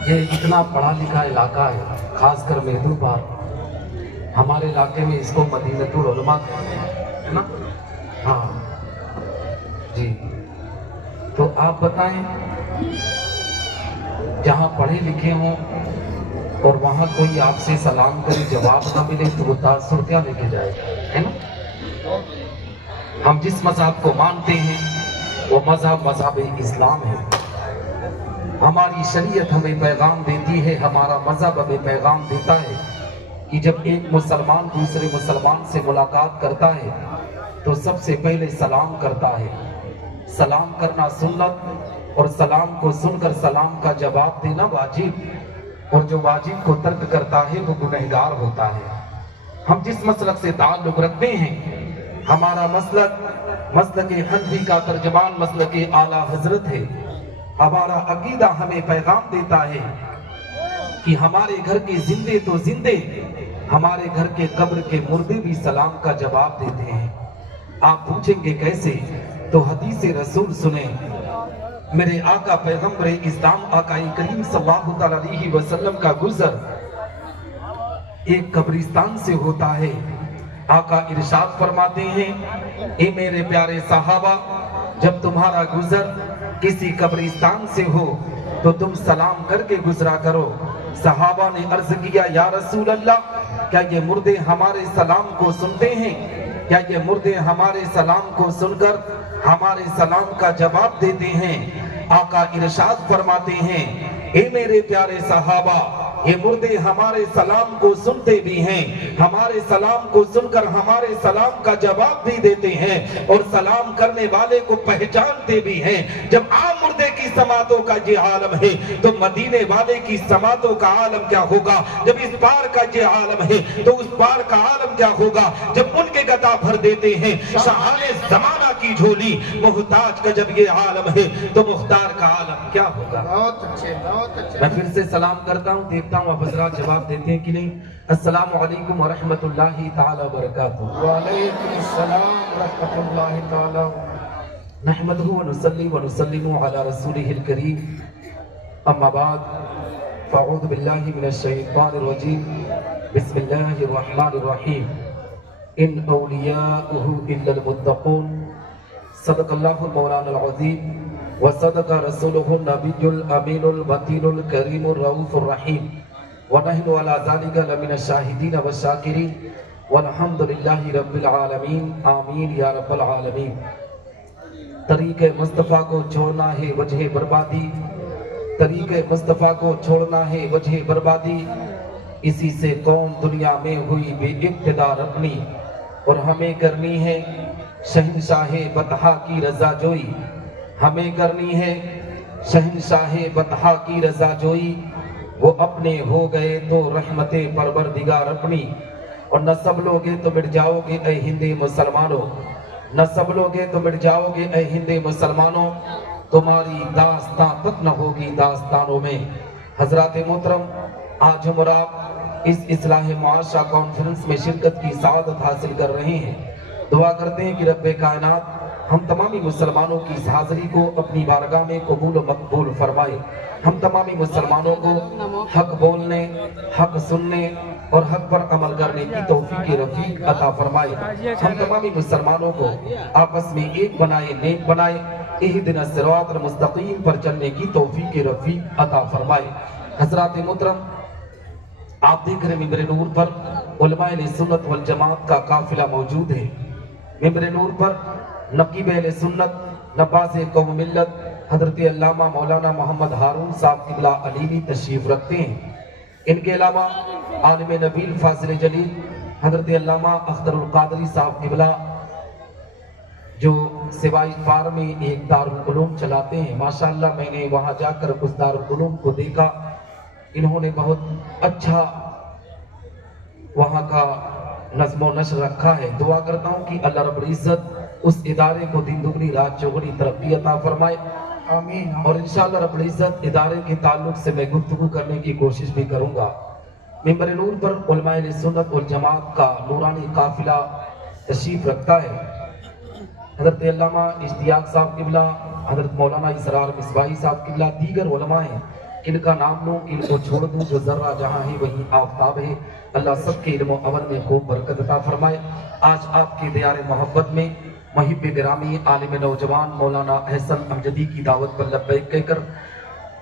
ये इतना पढ़ा लिखा इलाका है, खासकर मेहदूबार, हमारे इलाके में इसको मदीनतुल उलमा है ना? हाँ जी। तो आप बताएं, जहाँ पढ़े लिखे हों और वहाँ कोई आपसे सलाम करे जवाब ना मिले तो वो तासुर क्या लेके जाएगा, है ना? हम जिस मज़हब को मानते हैं वो मज़हब मज़हब इस्लाम है। हमारी शरीयत हमें पैगाम देती है, हमारा मज़हब हमें पैगाम देता है कि जब एक मुसलमान दूसरे मुसलमान से मुलाकात करता है तो सबसे पहले सलाम करता है। सलाम करना सुन्नत और सलाम को सुनकर सलाम का जवाब देना वाजिब, और जो वाजिब को तर्क करता है वो गुनहगार होता है। हम जिस मसलक से ताल्लुक रखते हैं, हमारा मसलक हनफी का तर्जमान मसलक आला हजरत है। हमारा अकीदा हमें पैगाम देता है कि हमारे घर के जिंदे तो जिंदे, हमारे घर के कब्र के मुर्दे भी सलाम का जवाब देते हैं। आप पूछेंगे कैसे? तो हदीस रसूल सुने। मेरे आका पैगंबर इस्लाम आकाई करीम सल्लल्लाहु अलैहि वसल्लम का गुजर एक कब्रिस्तान से होता है। आका इरशाद फरमाते हैं, ए मेरे प्यारे सहाबा, जब तुम्हारा गुजर किसी कब्रिस्तान से हो तो तुम सलाम करके गुजरा करो। सहाबा ने अर्ज किया, या रसूल अल्लाह, क्या ये मुर्दे हमारे सलाम को सुनते हैं? क्या ये मुर्दे हमारे सलाम को सुनकर हमारे सलाम का जवाब देते हैं? आका इरशाद फरमाते हैं, اے میرے پیارے صحابہ یہ مردے ہمارے سلام کو سنتے بھی ہیں، ہمارے سلام کو سن کر ہمارے سلام کا جواب بھی دیتے ہیں اور سلام کرنے والے کو پہچانتے بھی ہیں۔ جب عام مردے کی سماعتوں کا یہ عالم ہے تو مدینے والے کی سماعتوں کا عالم کیا ہوگا؟ جب اس پار کا یہ عالم ہے تو اس پار کا عالم کیا ہوگا؟ جب ان کے گدا بھر دیتے ہیں شاہان زمانہ کی جھولی، محتاج کا جب یہ عالم ہے تو مختار کا عالم کیا ہوگا؟ بہت اچھے بہت اچھے۔ میں پھر سے سلام کرتا ہوں، دیکھتا ہوں آپ حضرات جواب دیتے ہیں کہ نہیں۔ السلام علیکم ورحمۃ اللہ تعالی وبرکاتہ۔ وعلیکم السلام ورحمۃ اللہ تعالی۔ نحمدہ ونصلی ونسلم علی رسولہ الکریم، اما بعد فاعوذ باللہ من الشیطان الرجیم، بسم اللہ الرحمن الرحیم۔ ان اولیاؤہ الا المتقون، صدق اللہ مولانا العظیم وصدق رسولہ النبی الامین المتین الکریم الرؤوف الرحیم، ونحن علی ذلک لمن الشاہدین والشاکرین، والحمد للہ رب العالمین، آمین یا رب العالمین۔ طریق مصطفیٰ کو چھوڑنا ہے وجہ بربادی، طریق مصطفیٰ کو چھوڑنا ہے وجہ بربادی، اسی سے قوم دنیا میں ہوئی بے اقتدار اپنی، اور ہمیں کرنی ہے شہنشاہ بطحا کی رضا جوئی، ہمیں کرنی ہے شہنشاہ بطحا کی رضا جوئی، وہ اپنے ہو گئے تو رحمت پروردگار اپنی، اور نہ سب لوگے تو مٹ جاؤ گے اے ہند مسلمانوں، نہ سب لوگے تو مٹ جاؤ گے اے ہند مسلمانوں، تمہاری داستان تک نہ ہوگی داستانوں میں۔ حضرات محترم، آج ہم اور آپ اس اصلاح معاشرہ کانفرنس میں شرکت کی سعادت حاصل کر رہے ہیں۔ دعا کرتے ہیں کہ رب کائنات ہم تمامی مسلمانوں کی اس حاضری کو اپنی بارگاہ میں قبول و مقبول فرمائے، ہم تمامی مسلمانوں کو حق بولنے، حق سننے اور حق پر عمل کرنے کی توفیق رفیق عطا فرمائے، ہم تمامی مسلمانوں کو آپس میں ایک بنائے، نیک بنائے، اہدنا الصراط المستقیم پر چلنے کی توفیق رفیق عطا فرمائے۔ حضرات محترم، آپ دیکھ رہے ممبر نور پر علماء اہل سنت والجماعت کا قافلہ موجود ہے۔ ممبر نور پر نقیب اہل سنت، نباز قوم ملت حضرت علامہ مولانا محمد ہارون صاحب قبلہ علیمی تشریف رکھتے ہیں۔ ان کے علاوہ عالم نبیل فاضل جلیل حضرت علامہ اختر القادری صاحب قبلہ جو سوائی پار میں ایک دارالعلوم چلاتے ہیں، ماشاءاللہ میں نے وہاں جا کر اس دارالعلوم کو دیکھا، انہوں نے بہت اچھا وہاں کا نظم و نشر رکھا ہے۔ دعا کرتا ہوں کہ اللہ رب العزت اس ادارے کو دن دگنی رات چوگنی ترقی عطا فرمائے، آمین۔ اور انشاءاللہ رب العزت ادارے کے تعلق سے میں گفتگو کرنے کی کوشش بھی کروں گا۔ ممبر نور پر علماء اہل سنت والجماعت کا نورانی قافلہ تشریف رکھتا ہے۔ حضرت علامہ اشتیاق صاحب قبلہ، حضرت مولانا اسرار مصباحی صاحب قبلہ، دیگر علماء ہیں، ان کا نام لوں ان کو چھوڑ دوں، جو ذرہ جہاں ہے وہیں آفتاب ہے۔ اللہ سب کے علم و عمل میں خوب برکت عطا فرمائے۔ آج آپ کی دیار محبت میں محب گرامی عالم نوجوان مولانا احسن امجدی کی دعوت پر لبیک کہہ کر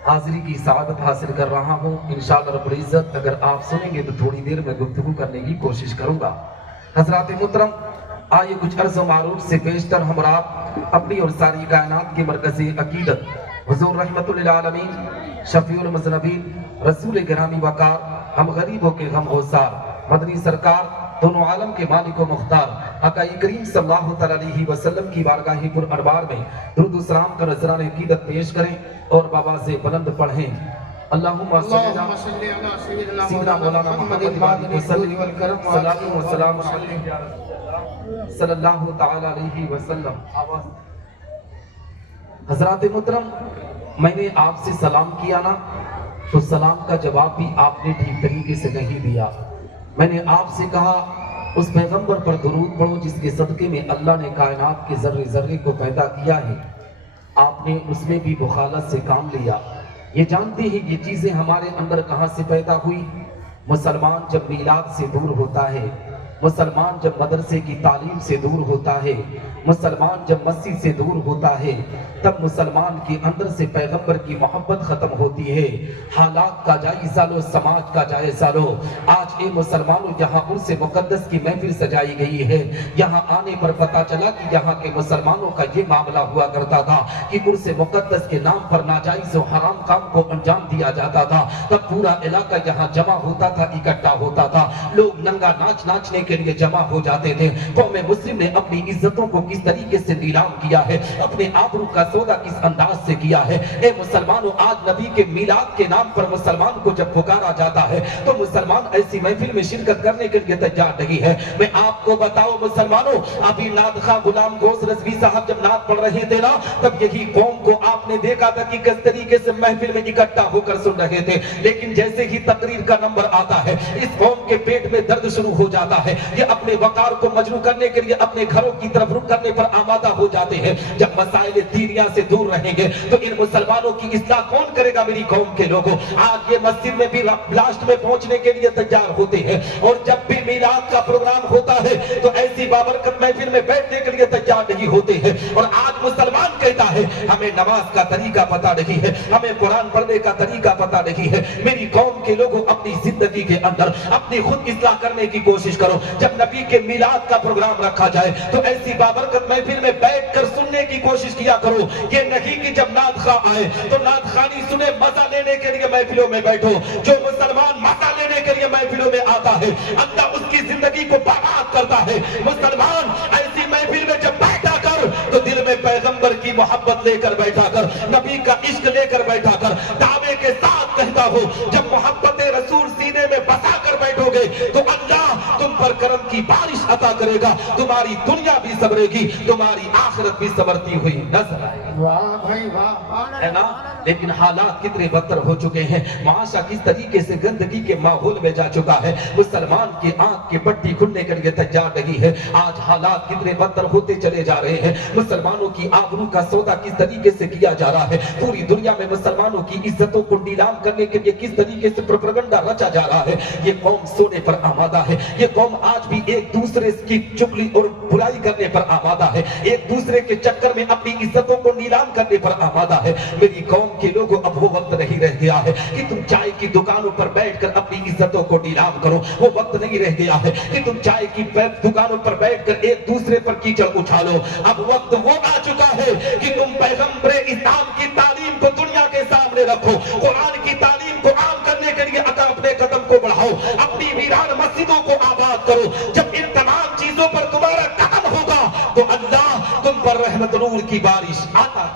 حاضری کی سعادت حاصل کر رہا ہوں۔ انشاءاللہ رب العزت اگر آپ سنیں گے تو تھوڑی دیر میں گفتگو کرنے کی کوشش کروں گا۔ حضرات محترم، آئیے کچھ عرض و معروف سے بیشتر ہم اور آپ اپنی اور ساری کائنات کی مرکزی عقیدت حضور رحمت للعالمین، شفیع المذنبین، رسول گرامی وقار، ہم غریبوں کے غم گسار، مدنی سرکار، دونوں عالم کے مالک و مختار، آقا کریم صلی اللہ تعالی علیہ وسلم کی بارگاہ پر انوار میں درود و سلام کا نذرانہ عقیدت پیش کریں اور بابا سے بلند پڑھیں۔ اللہم صلی علی سیدنا مولانا محمد وعلى وسلم صلاۃ و سلام علیہ صلی اللہ تعالی علیہ وسلم۔ حضرات محترم، میں نے آپ سے سلام کیا نا تو سلام کا جواب بھی آپ نے ٹھیک طریقے سے نہیں دیا۔ میں نے آپ سے کہا اس پیغمبر پر درود پڑھو جس کے صدقے میں اللہ نے کائنات کے ذرے ذرے کو پیدا کیا ہے، آپ نے اس میں بھی مخالفت سے کام لیا۔ یہ جانتے ہیں یہ چیزیں ہمارے اندر کہاں سے پیدا ہوئی؟ مسلمان جب میلاد سے دور ہوتا ہے، मुसलमान जब मदरसे की तालीम से दूर होता है, मुसलमान जब मस्जिद से दूर होता है, तब मुसलमान के अंदर से पैगंबर की मोहब्बत खत्म होती है। हालात का जायजा लो, समाज का जायजा लो। आज ए मुसलमानों, यहाँ उर्स मुकद्दस की महफिल सजाई गई है। यहाँ आने पर पता चला कि यहाँ के मुसलमानों का ये मामला हुआ करता था कि उर्स मुकद्दस के नाम पर नाजायज और हराम काम को अंजाम दिया जाता था। तब पूरा इलाका यहाँ जमा होता था, इकट्ठा होता था। लोग नंगा नाच नाचने के लिए जमा हो जाते थे। कौम मुस्लिम ने अपनी इज्जतों को किस तरीके से नीलाम किया है, अपने आबरू का सौदा किस अंदाज से किया है। ए मुसलमानों, आज नबी के मिलाद के नाम पर मुसलमान को जब पुकारा जाता है तो मुसलमान ऐसी महफिल में शिरकत करने के लिए तैयार नहीं है। मैं आपको बताऊं मुसलमानों, अभी नात खां गुलाम गौस रज़वी साहब जब नात पढ़ रहे थे ना, तब यही कौम को आपने देखा था कि किस तरीके से महफिल में इकट्ठा होकर सुन रहे थे। लेकिन जैसे ही तकरीर का नंबर आता है, इस कौम के पेट में दर्द शुरू हो जाता है। ये अपने वकार को मजरू करने के लिए अपने घरों की तरफ रुख करने पर आमादा हो जाते हैं। जब मसाइल दीनिया से दूर रहेंगे तो इन मुसलमानों की इस्लाह कौन करेगा? मेरी कौम के लोगों, आज ये मस्जिद में भी लास्ट में पहुंचने के लिए तैयार होते हैं, और जब भी मिलाद का प्रोग्राम होता है तो ऐसी बाबरकत महफिल में बैठने के लिए तैयार नहीं होते हैं। और आज मुसलमान कहता है हमें नमाज का तरीका पता नहीं है, हमें कुरान पढ़ने का तरीका पता नहीं है। मेरी कौम के लोगों, अपनी जिंदगी के अंदर अपनी खुद इस्लाह करने की कोशिश करो। जब नबी के मिलाद का प्रोग्राम रखा जाए तो ऐसी बाबरकत महफिल में बैठकर सुनने की कोशिश किया करो। ये नहीं कि जब नात खा आए तो नात खानी सुने, मजा लेने के लिए महफिलों में बैठो। जो मुसलमान मजा लेने के लिए महफिलों में आता है, अल्लाह उसकी जिंदगी को बर्बाद करता है। मुसलमान ऐसी महफिल में जब बैठा कर तो दिल में पैगंबर की मोहब्बत लेकर बैठा कर, नबी का इश्क लेकर बैठा कर, दावे के साथ कहता हो, जब मोहब्बत रसूल सीने में बसा कर बैठोगे तो अल्लाह तुम पर करम की बारिश अता करेगा। तुम्हारी दुनिया भी सबरेगी, तुम्हारी आखिरत भी सबरती हुई नजर आएगी। वाह भाई वाह, है ना? लेकिन हालात कितने बदतर हो चुके हैं, माशा किस तरीके से गंदगी के माहौल में जा चुका है। मुसलमान की आंख की पट्टी खुलने के लिए तैयार नहीं है। आज हालात कितने बदतर होते चले जा रहे हैं। मुसलमानों की आबरू का सौदा किस तरीके से किया जा रहा है। पूरी दुनिया में मुसलमानों की इज्जतों को नीलाम करने के लिए किस तरीके से प्रोपेगेंडा रचा जा रहा है। ये कौम सोने पर आमादा है। ये कौम आज भी एक दूसरे की चुगली और बुराई करने पर आमादा है। एक दूसरे के चक्कर में अपनी इज्जतों को नीलाम करने पर आमादा है। मेरी कौम के लोगों, अब वो वक्त नहीं रह गया है कि तुम चाय की दुकानों पर बैठकर अपनी इज्जतों को नीलाम करो। वो वक्त नहीं रह गया है कि तुम चाय की दुकानों पर बैठकर एक दूसरे पर कीचड़ उछालो। अब वक्त वो आ चुका है कि तुम पैगंबर इस्लाम की तालीम को दुनिया के सामने रखो। कुरान की तालीम को आम करने के लिए अपने कदम को बढ़ाओ, अपनी वीरान मस्जिदों को आबाद करो। जब इन तमाम चीजों पर तुम्हारा कदम होगा तो अल्लाह तुम पर रहमत नूर की बारिश आता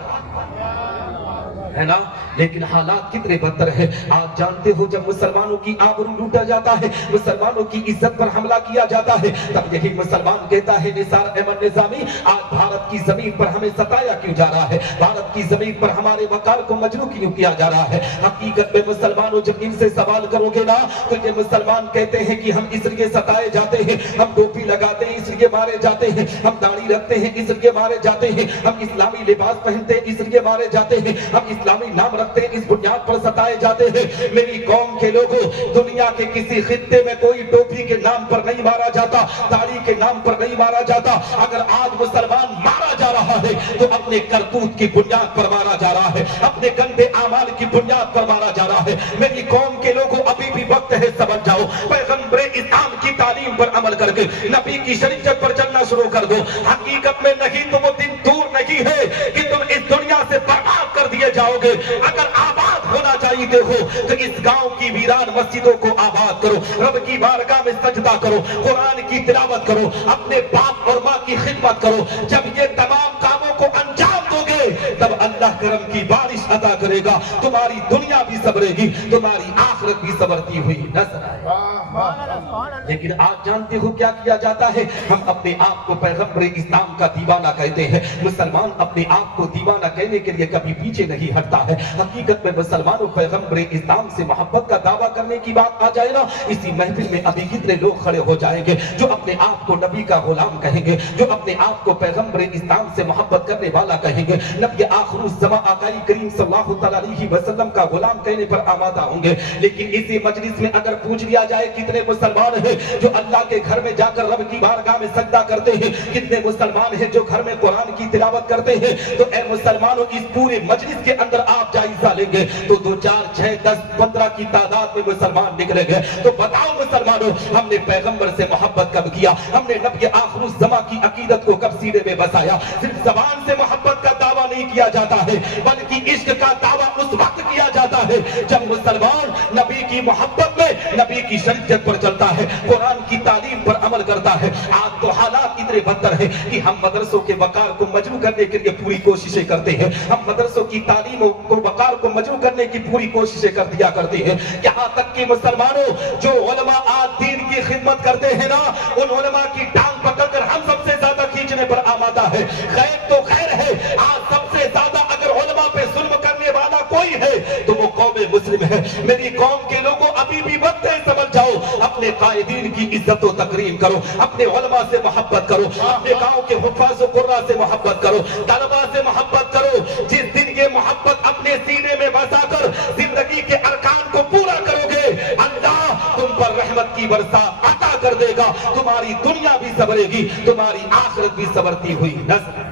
है ना। लेकिन हालात कितने बदतर है। आप जानते हो, जब मुसलमानों की आबरू लूटा जाता है, मुसलमानों की इज्जत पर हमला किया जाता है, तब यही मुसलमान कहता है, निसार अहमद निजामी, आज भारत की जमीन पर हमें सताया क्यों जा रहा है, भारत की जमीन पर हमारे वकार को मजरू क्यों किया जा रहा है। हकीकत में मुसलमानों, जब इनसे सवाल करोगे ना तो ये मुसलमान कहते हैं कि हम इसलिए सताए जाते हैं, हम टोपी लगाते हैं इसलिए मारे जाते हैं, हम दाढ़ी रखते हैं इसलिए मारे जाते हैं, हम इस्लामी लिबास पहनते हैं इसलिए मारे जाते हैं, हम इस्लामी नाम रखते हैं इस बुनियाद पर सताए जाते हैं। मेरी कौम के लोगों, दुनिया के किसी खित्ते में कोई टोपी के नाम पर नहीं मारा जाता, दाढ़ी के नाम पर नहीं मारा जाता। अगर आज मुसलमान मारा जा रहा है तो अपने करतूत की बुनियाद पर मारा जा रहा है, अपने गंदे आमाल की बुनियाद पर मारा जा रहा है। मेरी कौम के लोगों, अभी भी वक्त है, समझ जाओ। पैगंबर इस्लाम की तालीम पर अमल करके नबी की शरीयत पर चलना शुरू कर दो। हकीकत में नहीं तो वो दिन दूर नहीं है कि तुम इस दुनिया से बर्बाद कर दिए जाओगे। अगर आबाद होना चाहिए हो तो इस गांव की वीरान मस्जिदों को आबाद करो, रब की बारगाह में सजदा करो, कुरान की तिलावत करो, अपने बाप और माँ की खिदमत करो। जब ये तमाम कामों को अंजाम दोगे तब अल्लाह करम की बारिश अता करेगा, तुम्हारी दुनिया भी सबरेगी, तुम्हारी आखिरत भी सबरती हुई नजर आएगी। लेकिन आप जानते हो क्या किया जाता है, हम अपने आप को पैगंबर इस्लाम का दीवाना कहते हैं। मुसलमान अपने आप को दीवाना कहने के लिए कभी पीछे नहीं हटता है। हकीकत में मुसलमानों, पैगंबर इस्लाम से मोहब्बत का दावा करने की बात आ जाए ना, इसी महफिल में अभी कितने लोग खड़े हो जाएंगे जो अपने आप को नबी का गुलाम कहेंगे, जो अपने आप को पैगंबर इस्लाम से मोहब्बत करने वाला कहेंगे, नबी आखिरुज़्ज़मा आकाई करीम सल्लल्लाहु अलैहि वसल्लम का गुलाम कहने पर आमादा होंगे। लेकिन इसी मजलिस में अगर पूछ लिया जाए कि कितने मुसलमान हैं जो अल्लाह के घर में जाकर रब की बारगाह में सजदा करते हैं, कितने मुसलमान हैं जो घर में कुरान की तिलावत करते हैं। तो ए मुसलमानों, इस पूरे मजलिस के अंदर आप जायजा लेंगे तो 2, 4, 6, 10, 15 की तादाद में मुसलमान निकलेंगे। तो बताओ मुसलमानों, हमने पैगंबर से मोहब्बत कब किया? हमने नबी आखिरुज़्ज़मा की अकीदत को कब सीने में बसाया? सिर्फ ज़बान से मोहब्बत का दावा नहीं किया जाता है, बल्कि इश्क का दावा उस वक्त किया जाता है जब मुसलमान नबी की मोहब्बत में नबी की शरीयत पर चलता है, कुरान की तालीम पर अमल करता है। आज तो हालात इतने बदतर है कि हम मदरसों के वकार को मजरू करने के लिए पूरी कोशिशें करते हैं, हम मदरसों की तालीम को वकार को मजरू करने की पूरी कोशिशें कर दिया करते हैं। यहाँ तक कि मुसलमानों, जो उलमा आज दीन की खिदमत करते हैं ना, उन उलमा की टांग पकड़कर हम सबसे ज्यादा खींचने पर आमादा है। खैर तो खैर है, आज सबसे ज्यादा अगर उलमा पे जुल्म करने वाला कोई है तो वो कौम मुस्लिम है। मेरी कौम के लोगों, अभी भी वक्त है, समझ जाओ, अपने कायदीन की इज्जत और तकरीम करो, अपने उलमा से मोहब्बत करो, अपने गांव के हुफ़ाज़ और कुर्रा से मोहब्बत करो, तलबा से मोहब्बत करो। जिस दिन ये मोहब्बत अपने सीने में बसाकर जिंदगी के अरकान को पूरा करोगे, अल्लाह तुम पर रहमत की बरसा अता कर देगा। तुम्हारी दुनिया भी संवरेगी, तुम्हारी आखिरत भी संवरती हुई नजर।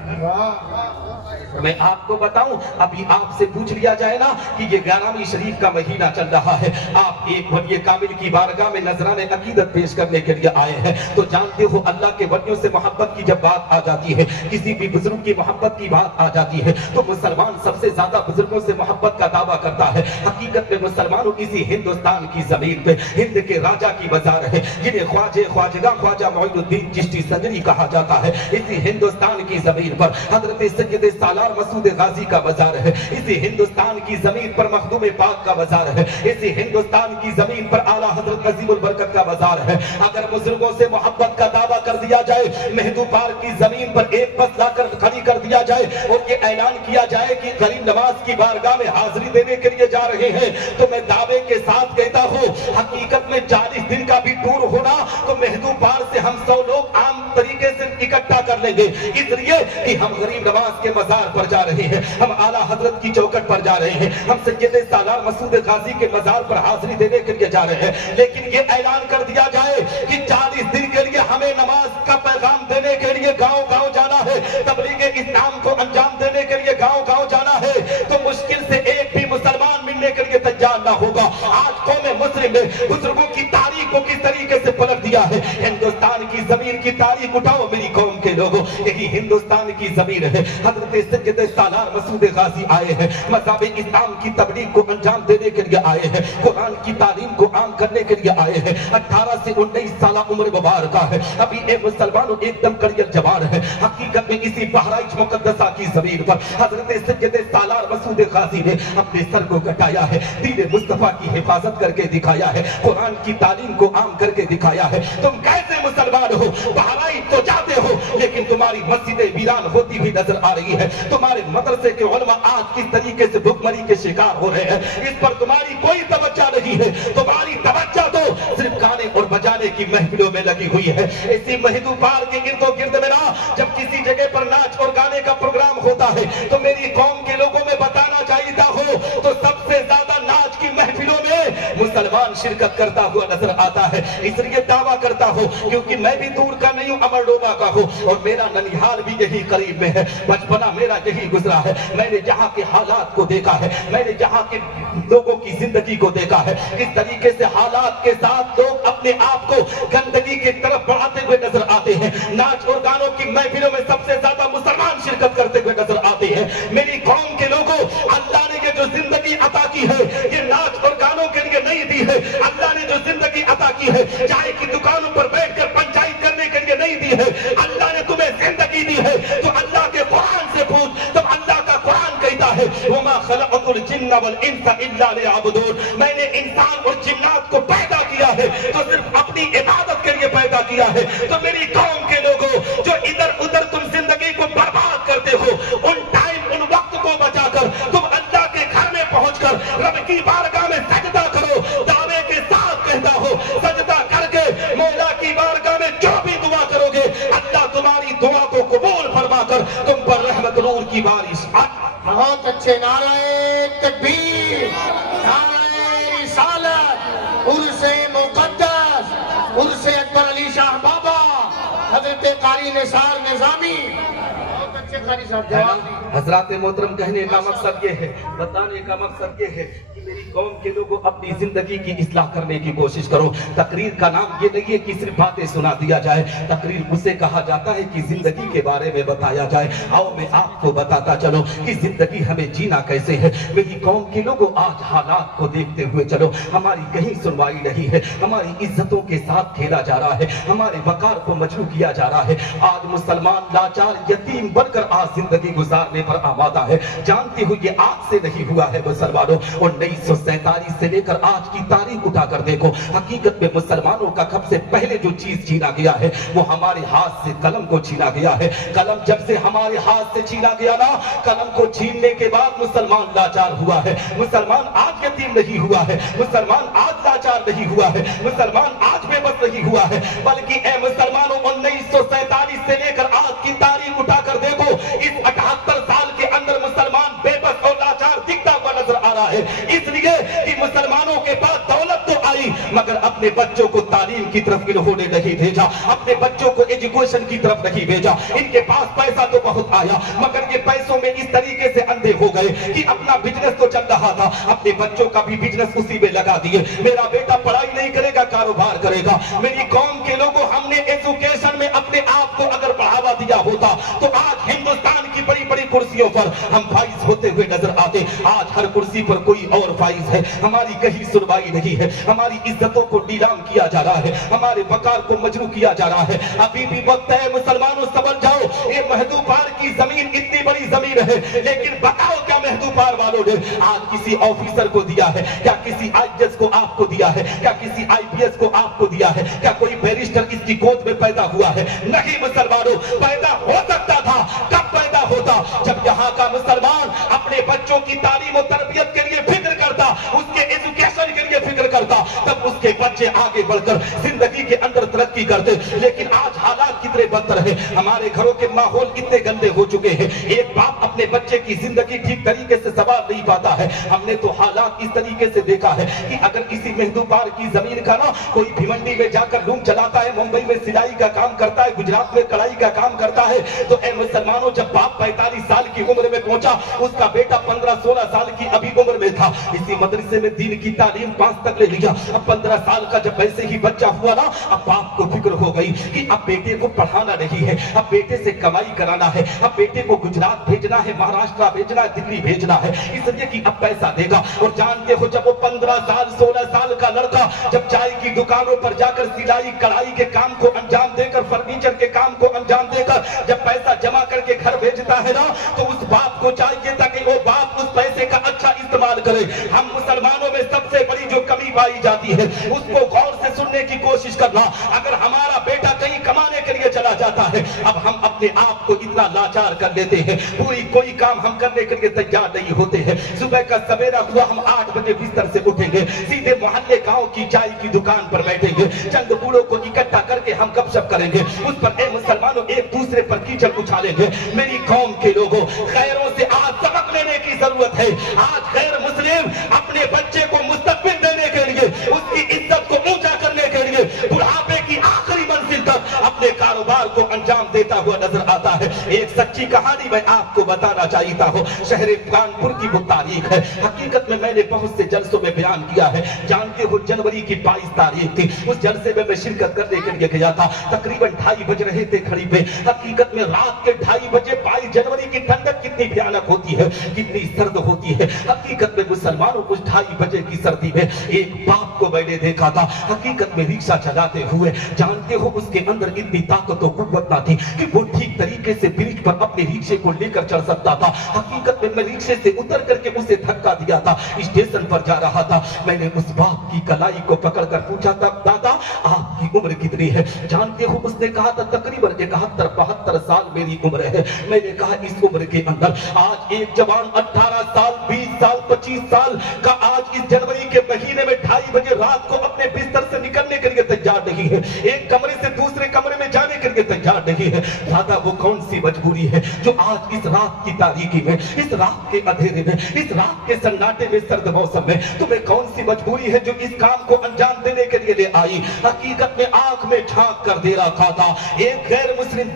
मैं आपको बताऊं, अभी आपसे पूछ लिया जाए ना कि ये 11वीं शरीफ का महीना चल रहा है, आप एक वली कामिल की बारगाह में नजराने अकीदत पेश करने के लिए आए हैं, तो जानते हो अल्लाह के वलियों से मोहब्बत की जब बात आ जाती है, किसी भी बुजुर्ग की मोहब्बत की बात आ जाती है, तो मुसलमान सबसे ज्यादा बुजुर्गों से मोहब्बत का दावा करता है। हकीकत में मुसलमानों इसी हिंदुस्तान की जमीन पे हिंद के राजा की बाजार है, जिन्हें ख्वाजा मोइनुद्दीन चिश्ती सजरी कहा जाता है। इसी हिंदुस्तान की जमीन पर हजरत सैयद सालार मसूद गाजी का बाजार है। इसी हिंदुस्तान की जमीन पर मखदूम पाक का बाजार है। इसी हिंदुस्तान की जमीन पर आला हजरत नजीमुल बरकत का बाजार है। अगर बुजुर्गों से मोहब्बत का दावा कर दिया जाए, महदू पार्क की जमीन पर एक बस लाकर खड़ी कर दिया जाए और ये ऐलान किया जाए कि गरीब नवाज की बारगाह में हाजिरी देने के लिए जा रहे हैं, तो मैं दावे के साथ कहता हूँ, हकीकत में 40 दिन का भी टूर होना तो महदू पार्क से हम 100 लोग आम तरीके से इकट्ठा कर लेंगे, इसलिए कि हम गरीब नवाज के मजार पर जा रहे हैं, हम आला हजरत की चौखट पर जा रहे हैं, हम सैयद सालार मसूद गाजी के मजार पर हाजिरी देने के लिए जा रहे हैं। लेकिन ये ऐलान कर दिया जाए कि 40 दिन के लिए हमें नमाज का पैगाम देने के लिए गांव-गांव जाना है, तबलीग इस्लाम को अंजाम देने के लिए गांव-गांव जाना है, तो मुश्किल से एक भी मुसलमान मिलने के लिए तैयार ना होगा। आज कौम मुस्लिम ने बुजुर्गों की तारीख को किस तरीके से पलट दिया है। हिंदुस्तान की जमीन की तारीख उठाओ मेरी कौम के लोगों, यही हिंदुस्तान की जमीन है। हजरत सैयद सालार मसूद गाजी आए हैं, मज़हब इस्लाम की तबलीग को अंजाम देने के लिए आए हैं, कुरान की तालीम को आम करने के लिए आए हैं। 18 से 19 साल उम्र मुबारक है, अभी एक मुसलमानों एकदम कड़ियल जवान है। हकीकत में इसी बहराइच मुकद्दसा की जमीन पर हजरत सैयद सालार मसूद गाजी ने अपने सर को कटाया है, दीन मुस्तफा की हिफाजत करके दिखाया है, कुरान की तालीम को आम करके दिखाया है। तुम कैसे मुसलमान हो? बहराइच तो जाते हो, लेकिन तुम्हारी मस्जिदें वीरान होती हुई नजर आ रही है, तुम्हारे मदरसे के उलमा आज किस तरीके से भुखमरी के शिकार हो रहे हैं, इस पर तुम्हारी कोई तवज्जो नहीं है। तुम्हारी तवज्जो तो सिर्फ गाने और बजाने की महफिलों में लगी हुई है। इसी महदू पार के इर्दो गिर्द में ना, जब किसी जगह पर नाच और गाने का प्रोग्राम होता है तो मेरी कौम के लोगों में बताना चाहिए हो, तो सबसे ज्यादा नाच की महफिलों में मुसलमान शिरकत करता हुआ नजर आता है। इसलिए दावा करता हूँ, क्योंकि मैं भी दूर का नहीं हूँ, अमरडोबा का हूँ, और मेरा ननिहाल भी यही करीब में है, बचपना मेरा यही गुजरा है। मैंने जहाँ के हालात को देखा है, मैंने जहाँ के लोगों की जिंदगी को देखा है, किस तरीके से हालात के साथ लोग अपने आप को गंदगी की तरफ बढ़ाते हुए नजर आते हैं। नाच और गानों की महफिलों में सबसे ज्यादा मुसलमान शिरकत करते हुए नजर आते हैं। मेरी कौम के लोगों, अल्लाह ने ये जो जिंदगी अता की है, ये नाच और गानों के लिए नहीं दी है। अल्लाह ने जो जिंदगी अता की है, चाय की दुकानों पर बैठकर पंचायत करने के लिए नहीं दी है। अल्लाह ने तुम्हें जिंदगी दी है तो अल्लाह के कुरान से पूछ, तब अल्लाह का कुरान कहता है, वमा खलक़तुल जिन्न वल इंसा इल्ला लियअबुदून, मैंने इंसान और जिन्नात को पैदा किया है तो सिर्फ अपनी इबादत के लिए पैदा किया है। तो मेरी कौम के लोगों, जो इधर उधर तुम जिंदगी को बर्बाद करते हो, उन टाइम उन वक्त को बचाकर तुम अल्लाह के घर में पहुंचकर रब की बारगाह में सजदा करो। दावे के साथ कहता हो, सजदा करके मौला की बारगाह में जो भी दुआ करोगे, अल्लाह तुम्हारी दुआ को कबूल फरमाकर तुम पर रहमत नूर की बारिश। बहुत अच्छे, नारे तकबीर, नारे रिसालत, उर्से मुक़द्दस, कारी निसार निजामी, बहुत अच्छे कारी साहब है जवाब ना? दिए। हजरात मोहतरम, कहने का मकसद ये है, बताने का मकसद ये है कि मेरी कौम के लोगों अपनी जिंदगी की इस्लाह करने की कोशिश करो। तकरीर का नाम ये नहीं है कि सिर्फ बातें सुना दिया जाए, तकरीर उसे कहा जाता है कि जिंदगी के बारे में बताया जाए। आओ मैं आपको बताता चलो कि जिंदगी हमें जीना कैसे है। मेरी कौम के लोगों, आज हालात को देखते हुए चलो, हमारी कहीं सुनवाई नहीं है, हमारी इज्जतों के साथ खेला जा रहा है, हमारे वकार को मजरू किया जा रहा है। आज मुसलमान लाचार यतीम बनकर आज जिंदगी गुजारने पर आमादा है। जानते हो ये आज से नहीं हुआ है मुसलमानों, और 1947 से लेकर आज की तारीख उठाकर देखो, हकीकत में मुसलमानों का सबसे पहले जो चीज छीना गया है वो हमारे हाथ से कलम को छीना गया है। कलम जब से हमारे हाथ से छीना गया ना, कलम को छीनने के बाद मुसलमान लाचार हुआ है। मुसलमान आज यतीम नहीं हुआ है, मुसलमान आज लाचार नहीं हुआ है, मुसलमान आज बेबस नहीं हुआ है, बल्कि ए मुसलमानों 1947 से लेकर आज की तारीख उठाकर देखो, इस 78 साल के अंदर मुसलमान बेबस और लाचार दिखता हुआ नजर आ रहा है। इसलिए कि मुसलमानों के पास दौलत तो आई, मगर अपने बच्चों को तालीम की तरफ इन्होंने नहीं भेजा, अपने बच्चों को एजुकेशन की तरफ नहीं भेजा। इनके पास पैसा तो बहुत आया, मगर ये पैसों में इस तरीके से अंधे हो गए कि अपना बिजनेस तो चल रहा था, अपने बच्चों का भी बिजनेस उसी में लगा दिए। मेरा बेटा पढ़ाई नहीं करेगा, कारोबार करेगा। मेरी कौम के लोगों, हमने एजुकेशन में अपने आप को अगर बढ़ावा दिया होता तो आज हिंदुस्तान की बड़ी बड़ी कुर्सियों पर हम फाइज होते हुए नजर आते। आज हर कुर्सी पर कोई और फाइज है, हमारी कहीं सुनवाई नहीं है, हमारी इज्जतों को नीलाम किया जा रहा है, हमारे वकार को मजरू किया जा रहा है। अभी भी वक्त है मुसलमानों, समझ जाओ, ये महदूपार की जमीन इतनी बड़ी जमीन है, लेकिन बताओ क्या महदूपार वालों ने आज किसी ऑफिसर को दिया है? क्या किसी आईएएस को आपको दिया है? क्या किसी आईपीएस को आपको दिया है? क्या कोई बैरिस्टर इसकी गोद में पैदा हुआ है? नहीं मुसलमानों, पैदा हो सकता था। कब पैदा होता? जब यहाँ का मुसलमान अपने बच्चों की तालीम और तरबियत के लिए फिक्र करता, उसके एजुकेशन के लिए फिक्र करता, तब उसके बच्चे आगे बढ़कर जिंदगी के अंदर तरक्की करते। लेकिन आज हालात कितने बदतर है, हमारे घरों के माहौल कितने गंदे हो चुके हैं। एक बाप अपने बच्चे की जिंदगी ठीक तरीके से संभाल नहीं पाता है। हमने तो हालात इस तरीके से देखा है कि अगर किसी महदूपार की जमीन का ना कोई भिवंडी में जाकर लूम चलाता है, मुंबई में सिलाई का काम करता है, गुजरात में कढ़ाई का काम करता है, तो ए मुसलमानों, जब बाप 45 साल की उम्र में पहुंचा, उसका बेटा 15-16 साल की अभी उम्र में था, इसी मदरसे में दीन की तालीम 5 तक ले लिया। अब 15 साल का जब वैसे ही बच्चा हुआ ना, अब बाप को फिक्र हो गई कि अब बेटे को पढ़ाना नहीं है, अब बेटे से कमाई कराना है, अब बेटे को गुजरात भेजना है, महाराष्ट्र भेजना है, दिल्ली भेजना है, इसलिए कि अब पैसा देगा। और जानते हो, जब वो 15 साल 16 साल का लड़का जब चाय की दुकानों पर जाकर सिलाई कढ़ाई के काम को अंजाम देकर, फर्नीचर के काम को अंजाम देकर जब पैसा जमा करके घर भेजता है ना, तो उस बाप को चाहिए था कि वो बाप उस पैसे का अच्छा इस्तेमाल करे। हम मुसलमानों में सबसे बड़ी जो कमी पाई जाती है, उसको गौर से सुनने की कोशिश करना। अगर हमारा बेटा कहीं कमाने के लिए चला जाता है, अब हम अपने आप को इतना लाचार कर लेते हैं, कोई काम हम करने के लिए तैयार नहीं होते हैं। सुबह का सवेरा हुआ, हम 8 बजे बिस्तर से उठेंगे, सीधे मोहल्ले गांव की चाय की दुकान पर बैठेंगे, चंद बूढ़ों को इकट्ठा करके हम गपशप करेंगे, उस पर ए मुसलमानों एक दूसरे पर कीचड़ उछालेंगे। मेरी कौम के लोगों, खैरों से आज सबक लेने की जरूरत है। आज गैर मुस्लिम अपने बच्चे को मुस्तकबिल देने के लिए, उसकी इज्जत को ऊंचा करने के लिए, बुढ़ापे की आखिरी मंजिल तक अपने कारोबार को अंजाम देता हुआ नजर आता है। एक सच्ची कहानी मैं आपको बताना चाहता हूँ, शहर कानपुर की वो तारीख है, हकीकत में मैंने बहुत से जलसों में बयान किया है। जानते हो, जनवरी की 22 तारीख थी, उस जलसे में मैं शिरकत करने के लिए गया था। तकरीबन 2:30 बज रहे थे घड़ी पे। हकीकत में रात के 2:30 बजे 22 जनवरी की ठंडक कितनी भयानक होती है, कितनी सर्द होती है। हकीकत में मुसलमानों को 2:30 बजे की सर्दी में एक बाप को मैंने देखा था, हकीकत में रिक्शा चलाते हुए। जानते हो, उसके अंदर इतनी ताकत और कुव्वत ना थी कि वो ठीक तरीके से ब्रिज पर अपने रिक्शे को लेकर चल सकता था। हकीकत में मैं रिक्शे से उतर करके उसे धक्का दिया था, स्टेशन पर जा रहा था। मैंने उस बाप की कलाई को पकड़कर पूछा था, दादा आपकी उम्र कितनी है? जानते हो, उसने कहा था तकरीबन 71-72 साल मेरी उम्र है। मैंने कहा, इस उम्र के अंदर आज एक जवान 18 साल 20 साल 25 साल का आज इस जनवरी के महीने में 2:30 बजे रात को अपने बिस्तर से निकलने के लिए तैयार नहीं है, एक कमरे से दूसरे कमरे में जाने के लिए लिए तैयार नहीं है। दादा वो कौन सी मजबूरी है जो आज इस रात की तारीकी में, इस रात के अंधेरे में, इस रात के सन्नाटे में, सर्द मौसम में तुम्हें कौन सी मजबूरी है जो इस काम को अंजाम देने के लिए ले आई। हकीकत में आंख में झांक कर दे रखा था। एक गैर मुस्लिम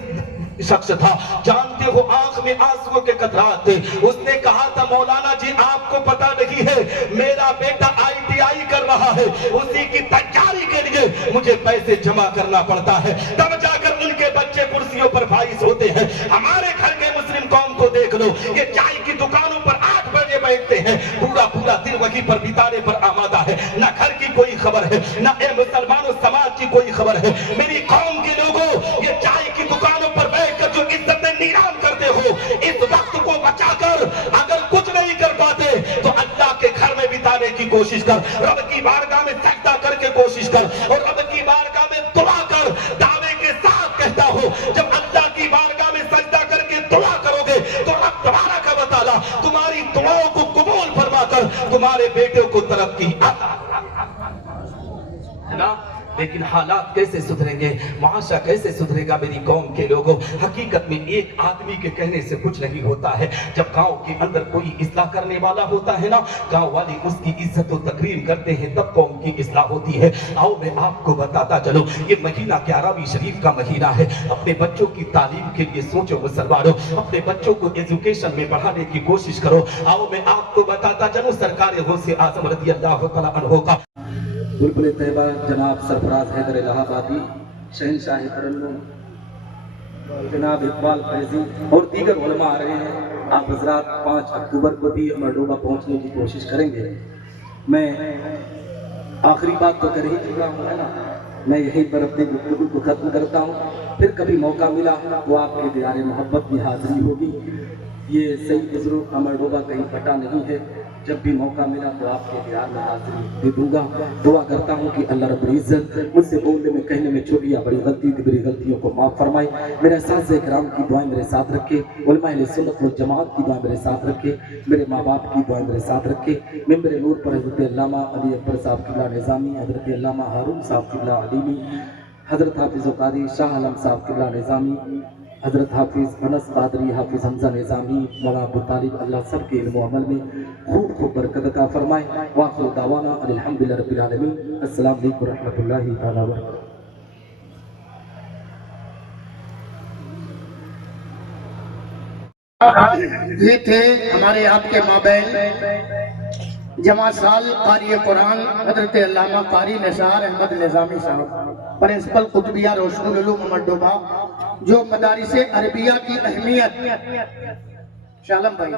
शख्स था, जानते हो आंख में आंसुओं के कतरात थे। उसने कहा था मौलाना जी आपको पता नहीं है मेरा बेटा ITI कर रहा है, उसी की तैयारी के लिए मुझे पैसे जमा करना पड़ता है, तब जाकर उनके बच्चे कुर्सियों पर फाइज होते हैं। हमारे घर के मुस्लिम कौम को देख लो, ये चाय की दुकानों पर 8 बजे बैठते हैं, पूरा पूरा दिन वहीं पर बिताने पर आमादा है। ना घर की कोई खबर है, ना ए मुसलमानों समाज की कोई खबर है। मेरी कौम के लोगों, ये चाय की दुकानों पर बैठकर जो इज्जत नीलाम करते हो, इस वक्त को बचाकर अगर कुछ नहीं कर पाते तो अल्लाह के घर में बिताने की कोशिश कर, रब की बारगाह में सजदा करके कोशिश कर, और रब की बारगाह में दुआ कर। दावे के साथ कहता हूं, जब अल्लाह की बारगाह में सजदा करके दुआ करोगे तो रब तबारक व तआला तुम्हारी दुआओं को कबूल फरमाकर तुम्हारे बेटों को तरक्की है ना। लेकिन हालात कैसे सुधरेंगे, मुआशरा कैसे सुधरेगा मेरी कौम के लोगों। हकीकत में एक आदमी के कहने से कुछ नहीं होता है। जब गांव के अंदर कोई इस्लाह करने वाला होता है ना, गांव वाले उसकी इज्जत और तकरीम करते हैं, तब कौम की इस्लाह होती है। आओ मैं आपको बताता चलो, ये महीना 11वीं शरीफ का महीना है। अपने बच्चों की तालीम के लिए सोचो मुसलमानों, अपने बच्चों को एजुकेशन में बढ़ाने की कोशिश करो। आओ मैं आपको बताता चलूं, सरकार गौसे आजम रज़ी अल्लाह तआला अन्हु का बुलबुल तैयबा जनाब सरफराज हैदर इलाहाबादी, शहनशाह तरन्नुम जनाब इकबाल फैजी और दीगर उलमा आ रहे हैं। आप हजरात 5 अक्टूबर को भी मरडोबा पहुंचने की कोशिश करेंगे। मैं आखिरी बात तो कर ही चुका हूँ, है ना। मैं यहीं पर अपनी गुफ्तगू को खत्म करता हूँ। फिर कभी मौका मिला तो आपके दीदार मोहब्बत में हाजिरी होगी। ये सही बुजुर्ग मरडोबा कहीं फटा नहीं है। जब भी मौका मिला तो आपके दीदार में हाजिरी दे दूंगा। दुआ करता हूँ कि अल्लाह रब्बुल इज्जत मुझसे बोलने में, कहने में छोटी या बड़ी गलती थी, मेरी गलतियों को माफ़ फरमाए। मेरे असातिज़े किराम की दुआएं मेरे साथ रखे, उलमा अहले सुन्नत वल जमात की दुआएं मेरे साथ रखे, मेरे माँ बाप की दुआएं मेरे साथ रखे। मिंबर नूर पर हज़रत अल्लामा अली अकबर साहब किबला निज़ामी, हज़रत अल्लामा हारून साहब किबला अलीमी, हज़रत हाफिज़ क़ारी शाह आलम साहब किबला निज़ामी, हज़रत हाफिज़ अनस कादरी, हाफिज़ हमज़ा निज़ामी, मौलाना अबू तालिब, अल्लाह सब के इल्म व अमल में खूब खूब बरकत अता फरमाए। वाखिर दावाना अल्हम्दुलिल्लाहि रब्बिल आलमीन। अस्सलामु अलैकुम व रहमतुल्लाहि तआला व बरकातहू। ये थे हमारे आपके माबैन जमा साल कारी कुरान हजरत अल्लामा कारी निसार अहमद निज़ामी साहब, प्रिंसिपल कुतुबिया रोशनुल उलूम मरडोबा, जो मदारिस अरबिया की अहमियत, शालम भाई,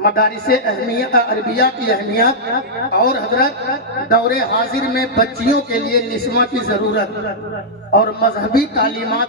मदारिस अरबिया की अहमियत और हजरत दौरे हाजिर में बच्चियों के लिए निस्मा की जरूरत और मजहबी तालीमात